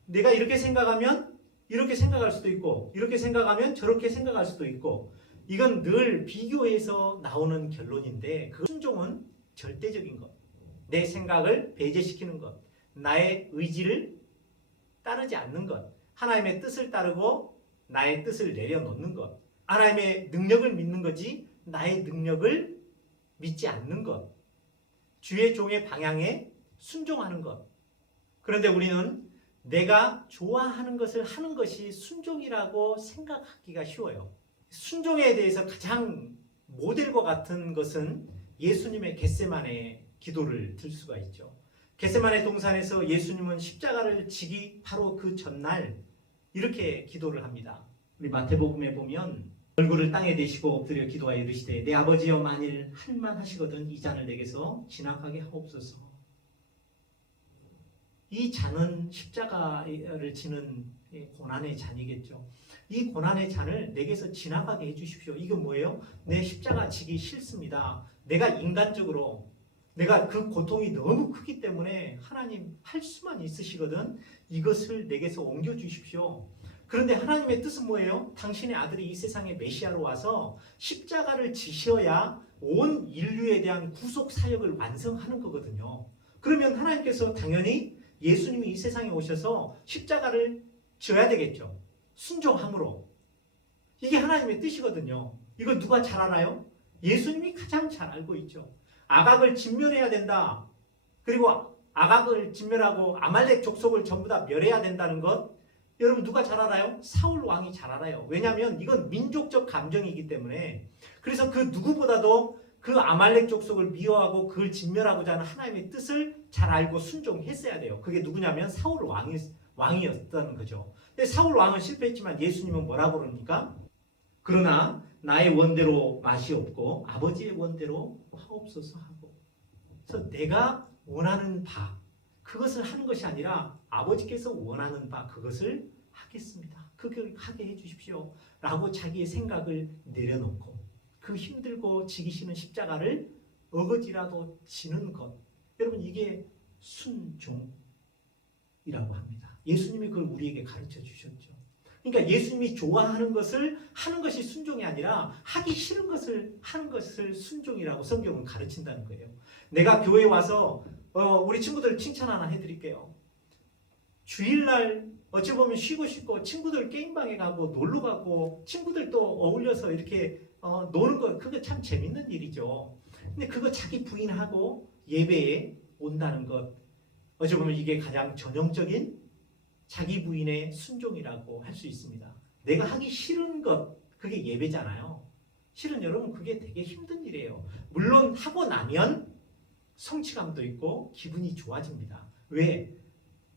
내가 이렇게 생각하면 이렇게 생각할 수도 있고 이렇게 생각하면 저렇게 생각할 수도 있고 이건 늘 비교해서 나오는 결론인데 그 순종은 절대적인 것. 내 생각을 배제시키는 것. 나의 의지를 따르지 않는 것. 하나님의 뜻을 따르고 나의 뜻을 내려놓는 것. 하나님의 능력을 믿는 거지 나의 능력을 믿지 않는 것. 주의 종의 방향에 순종하는 것. 그런데 우리는 내가 좋아하는 것을 하는 것이 순종이라고 생각하기가 쉬워요. 순종에 대해서 가장 모델과 같은 것은 예수님의 겟세마네 기도를 들 수가 있죠. 겟세마네 동산에서 예수님은 십자가를 지기 바로 그 전날 이렇게 기도를 합니다. 우리 마태복음에 보면 얼굴을 땅에 대시고 엎드려 기도하여 이르시되 내 아버지여 만일 할만 하시거든 이 잔을 내게서 지나가게 하옵소서. 이 잔은 십자가를 지는 고난의 잔이겠죠. 이 고난의 잔을 내게서 지나가게 해주십시오. 이건 뭐예요? 내 십자가 지기 싫습니다. 내가 인간적으로 내가 그 고통이 너무 크기 때문에 하나님 할 수만 있으시거든 이것을 내게서 옮겨주십시오. 그런데 하나님의 뜻은 뭐예요? 당신의 아들이 이 세상에 메시아로 와서 십자가를 지셔야 온 인류에 대한 구속 사역을 완성하는 거거든요. 그러면 하나님께서 당연히 예수님이 이 세상에 오셔서 십자가를 져야 되겠죠. 순종함으로. 이게 하나님의 뜻이거든요. 이걸 누가 잘 알아요? 예수님이 가장 잘 알고 있죠. 아각을 진멸해야 된다. 그리고 아각을 진멸하고 아말렉 족속을 전부 다 멸해야 된다는 것 여러분 누가 잘 알아요? 사울 왕이 잘 알아요. 왜냐하면 이건 민족적 감정이기 때문에. 그래서 그 누구보다도 그 아말렉 족속을 미워하고 그걸 진멸하고자 하는 하나님의 뜻을 잘 알고 순종했어야 돼요. 그게 누구냐면 사울 왕이었다는 거죠. 근데 사울 왕은 실패했지만 예수님은 뭐라고 그럽니까? 그러나 나의 원대로 맛이 없고 아버지의 원대로 하옵소서 하고. 그래서 내가 원하는 바 그것을 하는 것이 아니라 아버지께서 원하는 바 그것을 하겠습니다. 그걸 하게 해주십시오. 라고 자기의 생각을 내려놓고 그 힘들고 지기 싫은 십자가를 어거지라도 지는 것. 여러분 이게 순종이라고 합니다. 예수님이 그걸 우리에게 가르쳐 주셨죠. 그러니까 예수님이 좋아하는 것을 하는 것이 순종이 아니라 하기 싫은 것을 하는 것을 순종이라고 성경은 가르친다는 거예요. 내가 교회에 와서 우리 친구들 칭찬 하나 해드릴게요. 주일날 어찌 보면 쉬고 싶고 친구들 게임방에 가고 놀러 가고 친구들 또 어울려서 이렇게 노는 거 그거 참 재밌는 일이죠. 근데 그거 자기 부인하고 예배에 온다는 것 어찌 보면 이게 가장 전형적인 자기 부인의 순종이라고 할 수 있습니다. 내가 하기 싫은 것 그게 예배잖아요. 실은 여러분 그게 되게 힘든 일이에요. 물론 하고 나면 성취감도 있고 기분이 좋아집니다. 왜?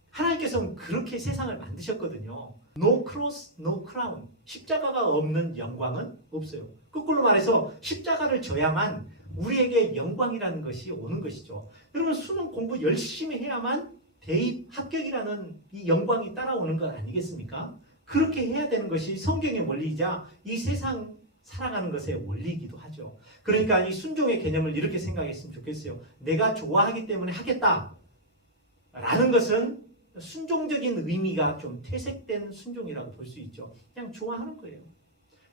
하나님께서는 그렇게 세상을 만드셨거든요. No cross, no crown. 십자가가 없는 영광은 없어요. 거꾸로 말해서 십자가를 져야만 우리에게 영광이라는 것이 오는 것이죠. 여러분 수능 공부 열심히 해야만 대입 합격이라는 이 영광이 따라오는 것 아니겠습니까? 그렇게 해야 되는 것이 성경의 원리이자 이 세상 살아가는 것의 원리이기도 하죠. 그러니까 이 순종의 개념을 이렇게 생각했으면 좋겠어요. 내가 좋아하기 때문에 하겠다 라는 것은 순종적인 의미가 좀 퇴색된 순종이라고 볼 수 있죠. 그냥 좋아하는 거예요.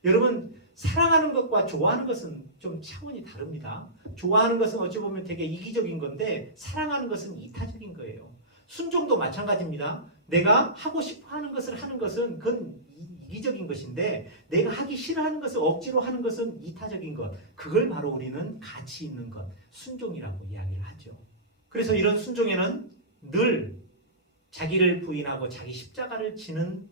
여러분 사랑하는 것과 좋아하는 것은 좀 차원이 다릅니다. 좋아하는 것은 어찌 보면 되게 이기적인 건데 사랑하는 것은 이타적인 거예요. 순종도 마찬가지입니다. 내가 하고 싶어 하는 것을 하는 것은 그건 이기적인 것인데 내가 하기 싫어하는 것을 억지로 하는 것은 이타적인 것. 그걸 바로 우리는 가치 있는 것, 순종이라고 이야기를 하죠. 그래서 이런 순종에는 늘 자기를 부인하고 자기 십자가를 지는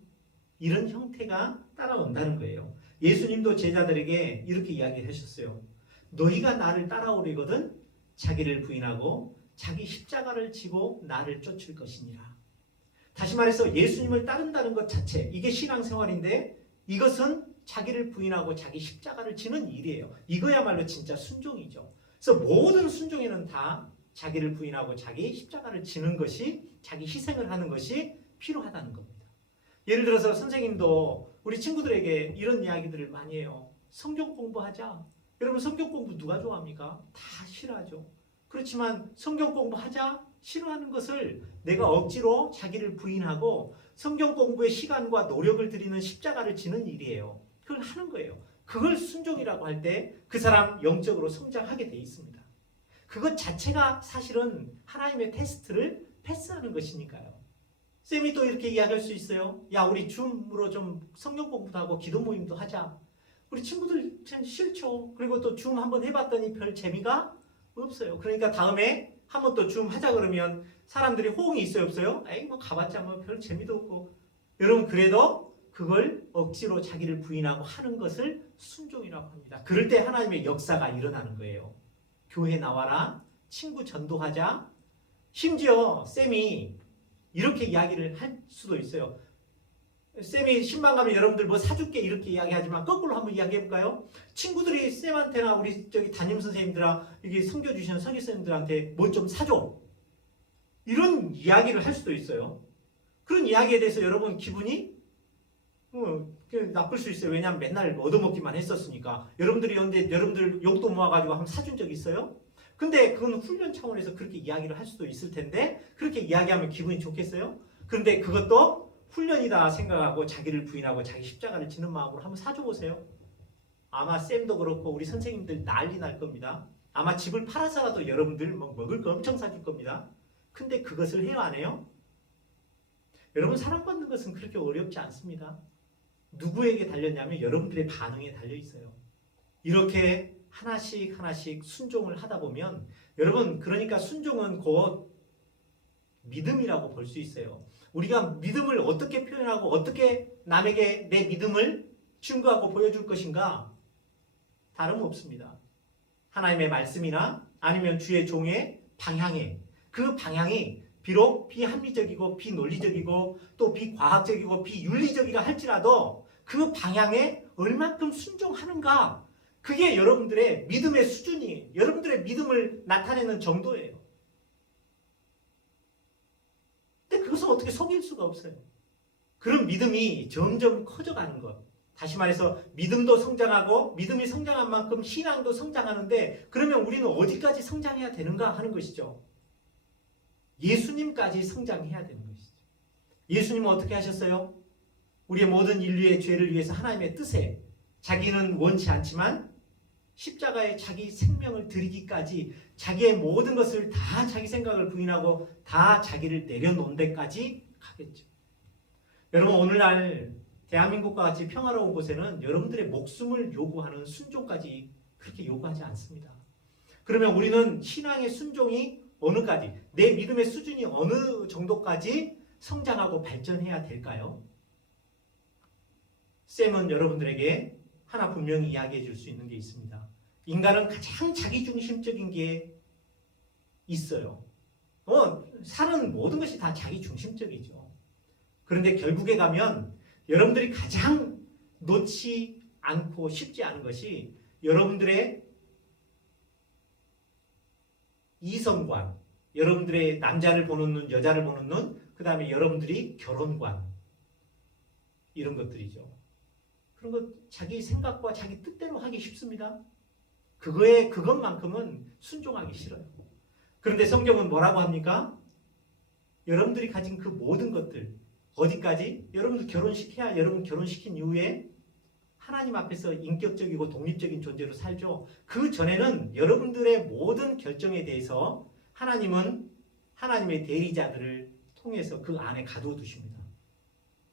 이런 형태가 따라온다는 거예요. 예수님도 제자들에게 이렇게 이야기하셨어요. 너희가 나를 따라오려거든 자기를 부인하고 자기 십자가를 지고 나를 쫓을 것이니라. 다시 말해서 예수님을 따른다는 것 자체 이게 신앙생활인데 이것은 자기를 부인하고 자기 십자가를 지는 일이에요. 이거야말로 진짜 순종이죠. 그래서 모든 순종에는 다 자기를 부인하고 자기 십자가를 지는 것이, 자기 희생을 하는 것이 필요하다는 겁니다. 예를 들어서 선생님도 우리 친구들에게 이런 이야기들을 많이 해요. 성경 공부하자. 여러분 성경 공부 누가 좋아합니까? 다 싫어하죠. 그렇지만 성경 공부하자 싫어하는 것을 내가 억지로 자기를 부인하고 성경 공부에 시간과 노력을 들이는 십자가를 지는 일이에요. 그걸 하는 거예요. 그걸 순종이라고 할 때 그 사람 영적으로 성장하게 돼 있습니다. 그것 자체가 사실은 하나님의 테스트를 패스하는 것이니까요. 쌤이 또 이렇게 이야기할 수 있어요. 야, 우리 줌으로 좀 성경 공부도 하고 기도 모임도 하자. 우리 친구들 참 싫죠. 그리고 또 줌 한번 해봤더니 별 재미가 없어요. 그러니까 다음에 한번 또 줌 하자 그러면 사람들이 호응이 있어요, 없어요? 에이, 뭐 가봤자 뭐 별 재미도 없고. 여러분, 그래도 그걸 억지로 자기를 부인하고 하는 것을 순종이라고 합니다. 그럴 때 하나님의 역사가 일어나는 거예요. 교회 나와라, 친구 전도하자. 심지어 쌤이 이렇게 이야기를 할 수도 있어요. 쌤이 신방 가면 여러분들 뭐 사줄게 이렇게 이야기하지만 거꾸로 한번 이야기해볼까요? 친구들이 쌤한테나 우리 저기 담임 선생님들아, 여기 섬겨주시는 설교 선생님들한테 뭐 좀 사줘. 이런 이야기를 할 수도 있어요. 그런 이야기에 대해서 여러분 기분이 나쁠 수 있어요. 왜냐하면 맨날 얻어먹기만 했었으니까. 여러분들이 언제 여러분들 용돈 모아가지고 한번 사준 적 있어요? 근데 그건 훈련 차원에서 그렇게 이야기를 할 수도 있을 텐데 그렇게 이야기하면 기분이 좋겠어요? 그런데 그것도 훈련이다 생각하고 자기를 부인하고 자기 십자가를 지는 마음으로 한번 사줘보세요. 아마 쌤도 그렇고 우리 선생님들 난리 날 겁니다. 아마 집을 팔아서라도 여러분들 뭐 먹을 거 엄청 사줄 겁니다. 근데 그것을 해요, 안 해요? 여러분, 사랑받는 것은 그렇게 어렵지 않습니다. 누구에게 달렸냐면 여러분들의 반응에 달려 있어요. 이렇게 하나씩 하나씩 순종을 하다 보면 여러분, 그러니까 순종은 곧 믿음이라고 볼 수 있어요. 우리가 믿음을 어떻게 표현하고 어떻게 남에게 내 믿음을 증거하고 보여줄 것인가? 다름없습니다. 하나님의 말씀이나 아니면 주의 종의 방향에, 그 방향이 비록 비합리적이고 비논리적이고 또 비과학적이고 비윤리적이라 할지라도 그 방향에 얼만큼 순종하는가, 그게 여러분들의 믿음의 수준이, 여러분들의 믿음을 나타내는 정도예요. 근데 그것은 어떻게 속일 수가 없어요. 그런 믿음이 점점 커져가는 것. 다시 말해서 믿음도 성장하고 믿음이 성장한 만큼 신앙도 성장하는데, 그러면 우리는 어디까지 성장해야 되는가 하는 것이죠. 예수님까지 성장해야 되는 것이죠. 예수님은 어떻게 하셨어요? 우리의 모든 인류의 죄를 위해서 하나님의 뜻에 자기는 원치 않지만 십자가에 자기 생명을 드리기까지 자기의 모든 것을 다 자기 생각을 부인하고 다 자기를 내려놓은 데까지 가겠죠. 여러분, 오늘날 대한민국과 같이 평화로운 곳에는 여러분들의 목숨을 요구하는 순종까지 그렇게 요구하지 않습니다. 그러면 우리는 신앙의 순종이 어느까지, 내 믿음의 수준이 어느 정도까지 성장하고 발전해야 될까요? 쌤은 여러분들에게 하나 분명히 이야기해 줄 수 있는 게 있습니다. 인간은 가장 자기중심적인 게 있어요. 사는 모든 것이 다 자기중심적이죠. 그런데 결국에 가면 여러분들이 가장 놓지 않고 쉽지 않은 것이 여러분들의 이성관, 여러분들의 남자를 보는 눈, 여자를 보는 눈, 그 다음에 여러분들이 결혼관, 이런 것들이죠. 그런 것 자기 생각과 자기 뜻대로 하기 쉽습니다. 그것만큼은 순종하기 싫어요. 그런데 성경은 뭐라고 합니까? 여러분들이 가진 그 모든 것들, 어디까지? 여러분들 결혼시켜야 여러분 결혼시킨 이후에 하나님 앞에서 인격적이고 독립적인 존재로 살죠. 그 전에는 여러분들의 모든 결정에 대해서 하나님은 하나님의 대리자들을 통해서 그 안에 가두어 두십니다.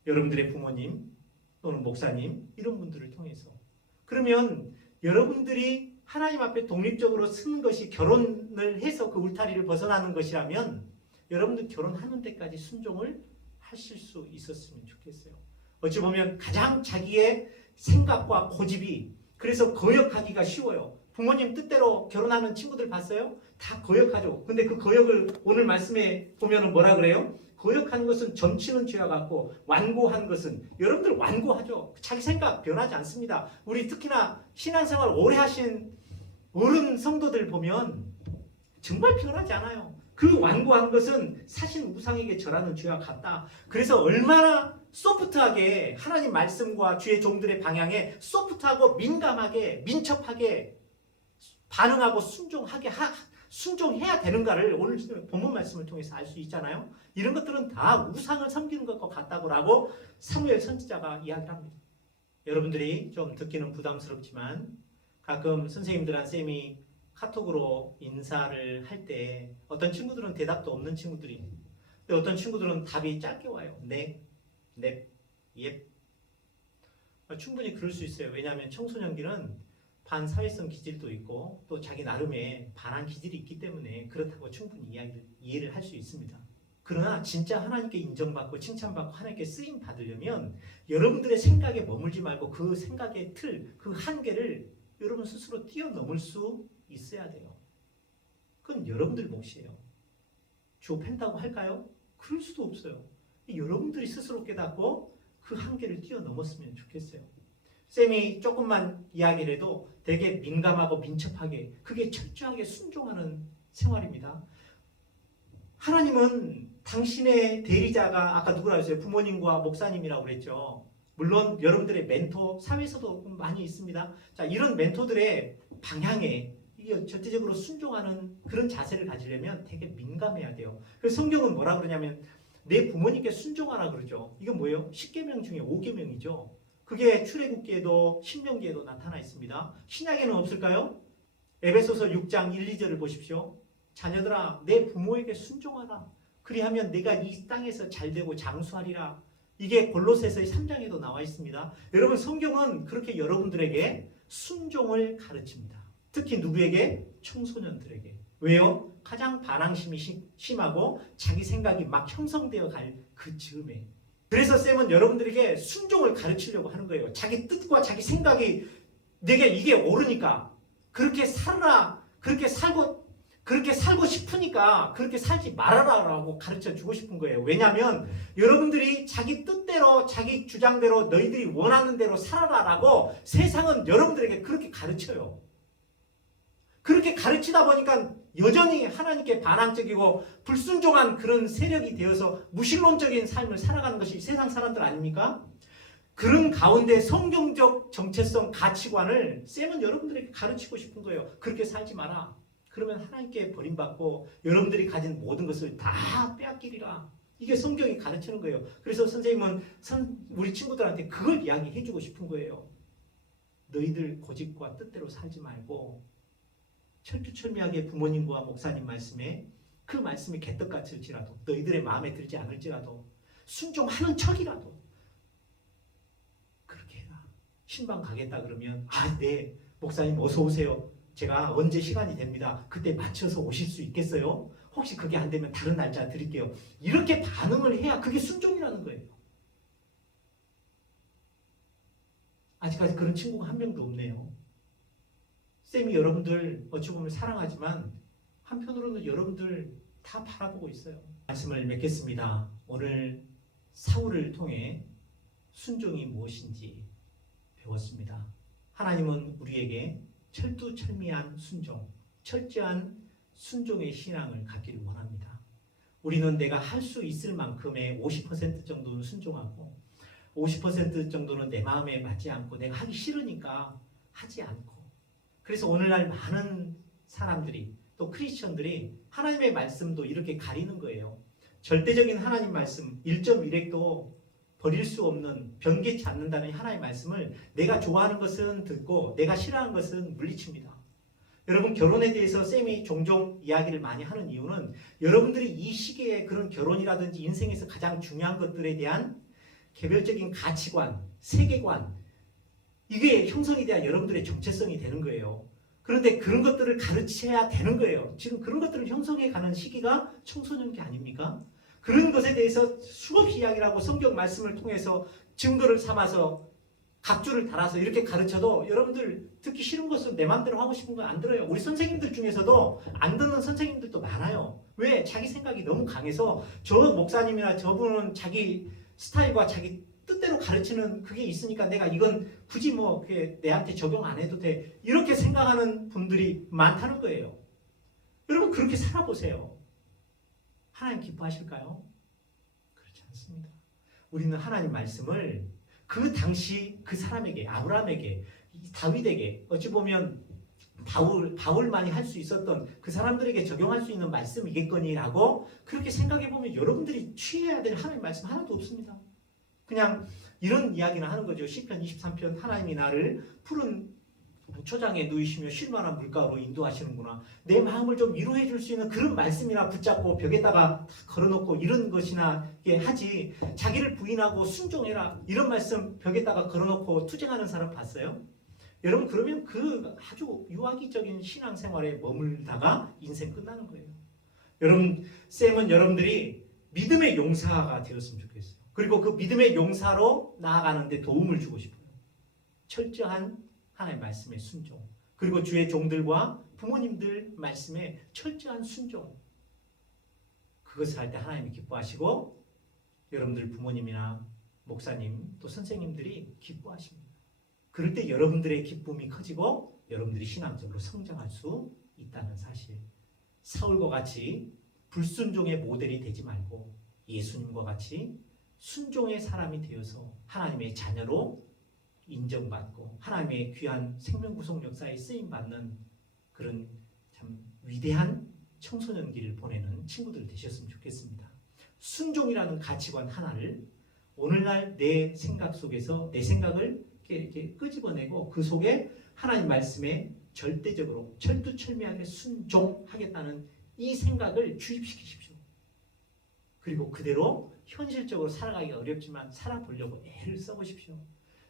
여러분들의 부모님 또는 목사님, 이런 분들을 통해서. 그러면 여러분들이 하나님 앞에 독립적으로 서는 것이 결혼을 해서 그 울타리를 벗어나는 것이라면 여러분들 결혼하는 데까지 순종을 하실 수 있었으면 좋겠어요. 어찌 보면 가장 자기의 생각과 고집이, 그래서 거역하기가 쉬워요. 부모님 뜻대로 결혼하는 친구들 봤어요? 다 거역하죠. 근데 그 거역을 오늘 말씀에 보면은 뭐라 그래요? 거역하는 것은 점치는 죄와 같고 완고한 것은, 여러분들 완고하죠. 자기 생각 변하지 않습니다. 우리 특히나 신앙생활 오래 하신 어른 성도들 보면 정말 피곤하지 않아요. 그 완고한 것은 사실 우상에게 절하는 죄와 같다. 그래서 얼마나 소프트하게 하나님 말씀과 주의 종들의 방향에 소프트하고 민감하게 민첩하게 반응하고 순종해야 되는가를 오늘 본문 말씀을 통해서 알 수 있잖아요. 이런 것들은 다 우상을 섬기는 것과 같다고 사무엘 선지자가 이야기를 합니다. 여러분들이 좀 듣기는 부담스럽지만 가끔 선생님들한 쌤이 카톡으로 인사를 할 때 어떤 친구들은 대답도 없는 친구들이 있고 어떤 친구들은 답이 짧게 와요. 네, 예. 충분히 그럴 수 있어요. 왜냐하면 청소년기는 반사회성 기질도 있고 또 자기 나름의 반항 기질이 있기 때문에 그렇다고 충분히 이해를 할 수 있습니다. 그러나 진짜 하나님께 인정받고 칭찬받고 하나님께 쓰임 받으려면 여러분들의 생각에 머물지 말고 그 생각의 틀, 그 한계를 여러분 스스로 뛰어넘을 수 있어야 돼요. 그건 여러분들 몫이에요. 좁힌다고 할까요? 그럴 수도 없어요. 여러분들이 스스로 깨닫고 그 한계를 뛰어넘었으면 좋겠어요. 쌤이 조금만 이야기를 해도 되게 민감하고 민첩하게 그게 철저하게 순종하는 생활입니다. 하나님은 당신의 대리자가 아까 누구라 했어요? 부모님과 목사님이라고 그랬죠. 물론 여러분들의 멘토, 사회에서도 많이 있습니다. 자, 이런 멘토들의 방향에 절대적으로 순종하는 그런 자세를 가지려면 되게 민감해야 돼요. 그래서 성경은 뭐라 그러냐면 내 부모님께 순종하라 그러죠. 이건 뭐예요? 10계명 중에 5계명이죠. 그게 출애굽기에도 신명기에도 나타나 있습니다. 신약에는 없을까요? 에베소서 6장 1, 2절을 보십시오. 자녀들아 내 부모에게 순종하라. 그리하면 내가 이 땅에서 잘되고 장수하리라. 이게 골로새서의 3장에도 나와 있습니다. 여러분 성경은 그렇게 여러분들에게 순종을 가르칩니다. 특히 누구에게? 청소년들에게. 왜요? 가장 반항심이 심하고 자기 생각이 막 형성되어 갈 그 즈음에. 그래서 쌤은 여러분들에게 순종을 가르치려고 하는 거예요. 자기 뜻과 자기 생각이 내게 이게 옳으니까 그렇게 살아라. 그렇게 살고 싶으니까 그렇게 살지 말아라라고 가르쳐 주고 싶은 거예요. 왜냐하면 여러분들이 자기 뜻대로 자기 주장대로 너희들이 원하는 대로 살아라라고 세상은 여러분들에게 그렇게 가르쳐요. 그렇게 가르치다 보니까 여전히 하나님께 반항적이고 불순종한 그런 세력이 되어서 무신론적인 삶을 살아가는 것이 세상 사람들 아닙니까? 그런 가운데 성경적 정체성 가치관을 쌤은 여러분들에게 가르치고 싶은 거예요. 그렇게 살지 마라. 그러면 하나님께 버림받고 여러분들이 가진 모든 것을 다 빼앗기리라. 이게 성경이 가르치는 거예요. 그래서 선생님은 우리 친구들한테 그걸 이야기해주고 싶은 거예요. 너희들 고집과 뜻대로 살지 말고 철두철미하게 부모님과 목사님 말씀에 그 말씀이 개떡같을지라도 너희들의 마음에 들지 않을지라도 순종하는 척이라도 그렇게 해라. 신방 가겠다 그러면 네 목사님 어서 오세요. 제가 언제 시간이 됩니다. 그때 맞춰서 오실 수 있겠어요? 혹시 그게 안 되면 다른 날짜 드릴게요. 이렇게 반응을 해야 그게 순종이라는 거예요. 아직까지 그런 친구가 한 명도 없네요. 쌤이 여러분들 어찌 보면 사랑하지만 한편으로는 여러분들 다 바라보고 있어요. 말씀을 맺겠습니다. 오늘 사울을 통해 순종이 무엇인지 배웠습니다. 하나님은 우리에게 철두철미한 순종, 철저한 순종의 신앙을 갖기를 원합니다. 우리는 내가 할 수 있을 만큼의 50% 정도는 순종하고 50% 정도는 내 마음에 맞지 않고 내가 하기 싫으니까 하지 않고 그래서 오늘날 많은 사람들이 또 크리스천들이 하나님의 말씀도 이렇게 가리는 거예요. 절대적인 하나님 말씀 1.1획도 버릴 수 없는 변개치 않는다는 하나님의 말씀을 내가 좋아하는 것은 듣고 내가 싫어하는 것은 물리칩니다. 여러분 결혼에 대해서 쌤이 종종 이야기를 많이 하는 이유는 여러분들이 이 시기에 그런 결혼이라든지 인생에서 가장 중요한 것들에 대한 개별적인 가치관, 세계관 이게 형성이 돼야 여러분들의 정체성이 되는 거예요. 그런데 그런 것들을 가르쳐야 되는 거예요. 지금 그런 것들을 형성해가는 시기가 청소년기 아닙니까? 그런 것에 대해서 수없이 이야기를 하고 성경 말씀을 통해서 증거를 삼아서 각주를 달아서 이렇게 가르쳐도 여러분들 듣기 싫은 것은 내 마음대로 하고 싶은 거 안 들어요. 우리 선생님들 중에서도 안 듣는 선생님들도 많아요. 왜? 자기 생각이 너무 강해서 저 목사님이나 저분은 자기 스타일과 자기 뜻대로 가르치는 그게 있으니까 내가 이건 굳이 뭐 그게 내한테 적용 안 해도 돼. 이렇게 생각하는 분들이 많다는 거예요. 여러분 그렇게 살아보세요. 하나님 기뻐하실까요? 그렇지 않습니다. 우리는 하나님 말씀을 그 당시 그 사람에게, 아브라함에게, 다윗에게, 어찌 보면 바울만이 할 수 있었던 그 사람들에게 적용할 수 있는 말씀이겠거니라고 그렇게 생각해 보면 여러분들이 취해야 될 하나님 말씀 하나도 없습니다. 그냥 이런 이야기나 하는 거죠. 시편 23편 하나님이 나를 푸른 초장에 누이시며 쉴만한 물가로 인도하시는구나. 내 마음을 좀 위로해 줄 수 있는 그런 말씀이나 붙잡고 벽에다가 걸어놓고 이런 것이나 하지. 자기를 부인하고 순종해라 이런 말씀 벽에다가 걸어놓고 투쟁하는 사람 봤어요? 여러분 그러면 그 아주 유아기적인 신앙생활에 머물다가 인생 끝나는 거예요. 여러분 쌤은 여러분들이 믿음의 용사가 되었으면 좋겠어요. 그리고 그 믿음의 용사로 나아가는데 도움을 주고 싶어요. 철저한 하나님의 말씀에 순종, 그리고 주의 종들과 부모님들 말씀에 철저한 순종. 그것을 할 때 하나님이 기뻐하시고 여러분들 부모님이나 목사님 또 선생님들이 기뻐하십니다. 그럴 때 여러분들의 기쁨이 커지고 여러분들이 신앙적으로 성장할 수 있다는 사실. 사울과 같이 불순종의 모델이 되지 말고 예수님과 같이 순종의 사람이 되어서 하나님의 자녀로 인정받고 하나님의 귀한 생명구속 역사에 쓰임받는 그런 참 위대한 청소년기를 보내는 친구들 되셨으면 좋겠습니다. 순종이라는 가치관 하나를 오늘날 내 생각 속에서 내 생각을 이렇게 끄집어내고 그 속에 하나님 말씀에 절대적으로 철두철미하게 순종하겠다는 이 생각을 주입시키십시오. 그리고 그대로 현실적으로 살아가기가 어렵지만 살아보려고 애를 써보십시오.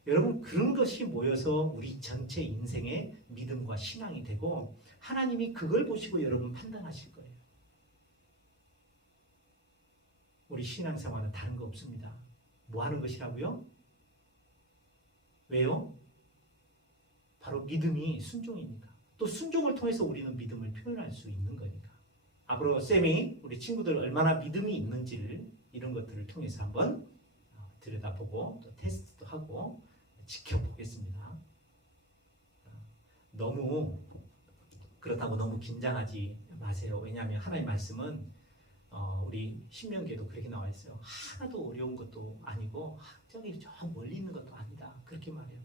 여러분 그런 것이 모여서 우리 전체 인생의 믿음과 신앙이 되고 하나님이 그걸 보시고 여러분 판단하실 거예요. 우리 신앙생활은 다른 거 없습니다. 뭐 하는 것이라고요? 왜요? 바로 믿음이 순종이니까. 또 순종을 통해서 우리는 믿음을 표현할 수 있는 거니까. 앞으로 쌤이 우리 친구들 얼마나 믿음이 있는지를 이런 것들을 통해서 한번 들여다보고 또 테스트도 하고 지켜보겠습니다. 너무 그렇다고 너무 긴장하지 마세요. 왜냐하면 하나님 말씀은 우리 신명기에도 그렇게 나와 있어요. 하나도 어려운 것도 아니고 저기 저 멀리 있는 것도 아니다. 그렇게 말해요.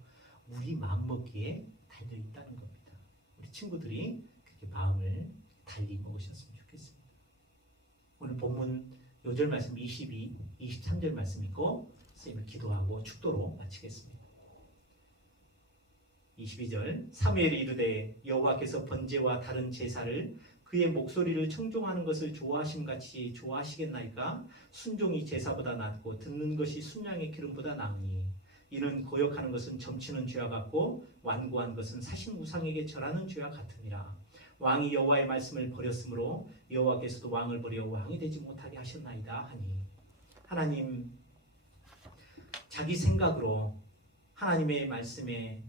우리 마음먹기에 달려 있다는 겁니다. 우리 친구들이 그렇게 마음을 달리 먹으셨으면 좋겠습니다. 오늘 본문 요절 말씀 22, 23절 말씀 있고 쌤을 기도하고 축도로 마치겠습니다. 22절 사무엘이 이르되 여호와께서 번제와 다른 제사를 그의 목소리를 청종하는 것을 좋아하심같이 좋아하시겠나이까? 순종이 제사보다 낫고 듣는 것이 순양의 기름보다 나으니 이는 거역하는 것은 점치는 죄와 같고 완고한 것은 사신 우상에게 절하는 죄와 같으니라. 왕이 여호와의 말씀을 버렸으므로 여호와께서도 왕을 버려 왕이 되지 못하게 하셨나이다 하니 하나님 자기 생각으로 하나님의 말씀에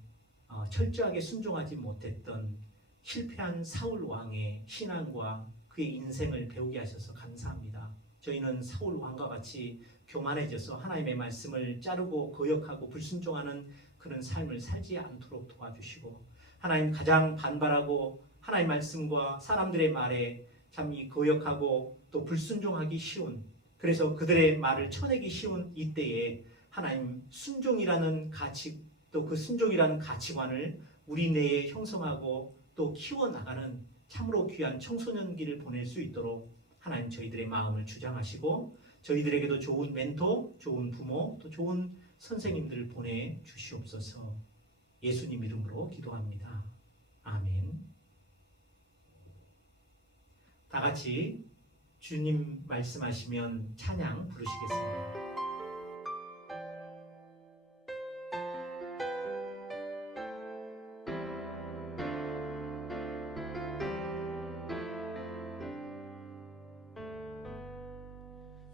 철저하게 순종하지 못했던 실패한 사울 왕의 신앙과 그의 인생을 배우게 하셔서 감사합니다. 저희는 사울 왕과 같이 교만해져서 하나님의 말씀을 자르고 거역하고 불순종하는 그런 삶을 살지 않도록 도와주시고 하나님 가장 반발하고 하나님 말씀과 사람들의 말에 참 이 거역하고 또 불순종하기 쉬운 그래서 그들의 말을 쳐내기 쉬운 이때에 하나님 순종이라는 가치 또 그 순종이라는 가치관을 우리 내에 형성하고 또 키워나가는 참으로 귀한 청소년기를 보낼 수 있도록 하나님 저희들의 마음을 주장하시고 저희들에게도 좋은 멘토, 좋은 부모, 또 좋은 선생님들을 보내주시옵소서. 예수님 이름으로 기도합니다. 아멘. 다 같이 주님 말씀하시면 찬양 부르시겠습니다.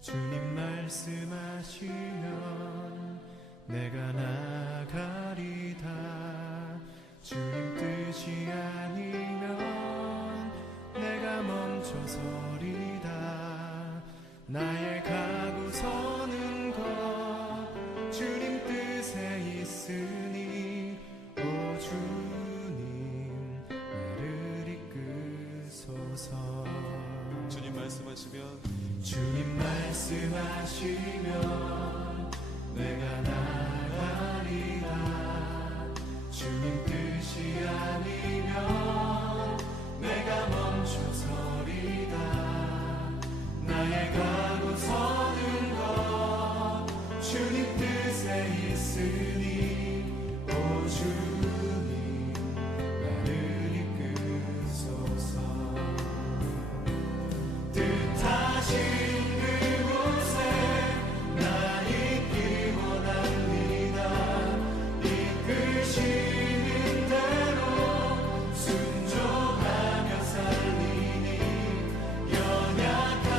주님 말씀하시면 내가 나가리다. 주님 뜻이 아니면 내가 멈춰서리다. 나의 가고 서는 것 주님 말씀하시면 주님 말씀하시면 내가 나가리라. 주님 뜻이 아니면 내가 멈춰서리다. 나의 가고 서는 것 주님 뜻에 있으니 오 주님 나를 이끄소서. 뜻하신 그곳에 나 있기 원합니다. 이끄시는 대로 순종하며 살리니 연약한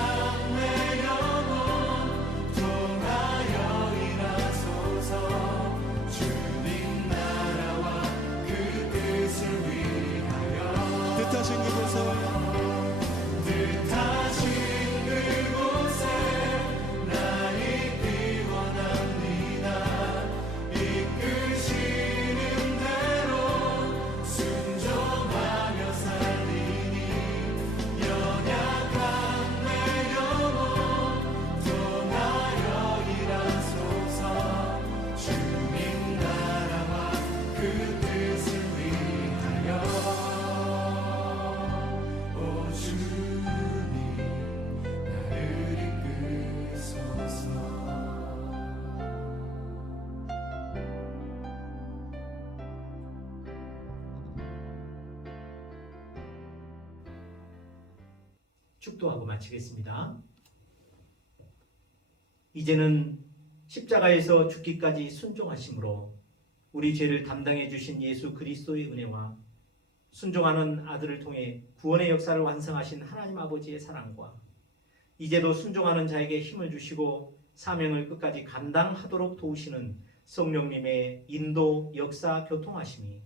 내 영혼 통하여 일하소서. 주님 나라와 그 뜻을 위하여 뜻하신 그곳에 뜻하신 그곳에 나 있기 원합니다. 이끄시는 대로 순종하며 살리니 연약한 내 영혼 통하여 일하소서. 주님 나라와 그 뜻을 위하여 오 주님 나를 이끄소서. 축도하고 마치겠습니다. 이제는 십자가에서 죽기까지 순종하심으로 우리 죄를 담당해 주신 예수 그리스도의 은혜와 순종하는 아들을 통해 구원의 역사를 완성하신 하나님 아버지의 사랑과 이제도 순종하는 자에게 힘을 주시고 사명을 끝까지 감당하도록 도우시는 성령님의 인도, 역사, 교통하심이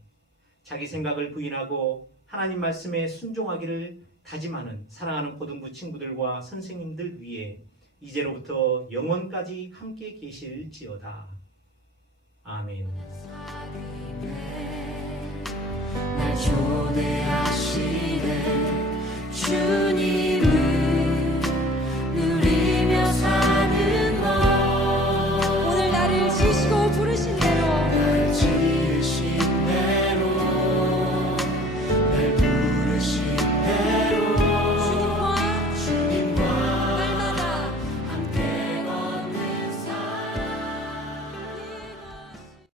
자기 생각을 부인하고 하나님 말씀에 순종하기를 다짐하는 사랑하는 고등부 친구들과 선생님들 위해 이제로부터 영원까지 함께 계실지어다. 아멘.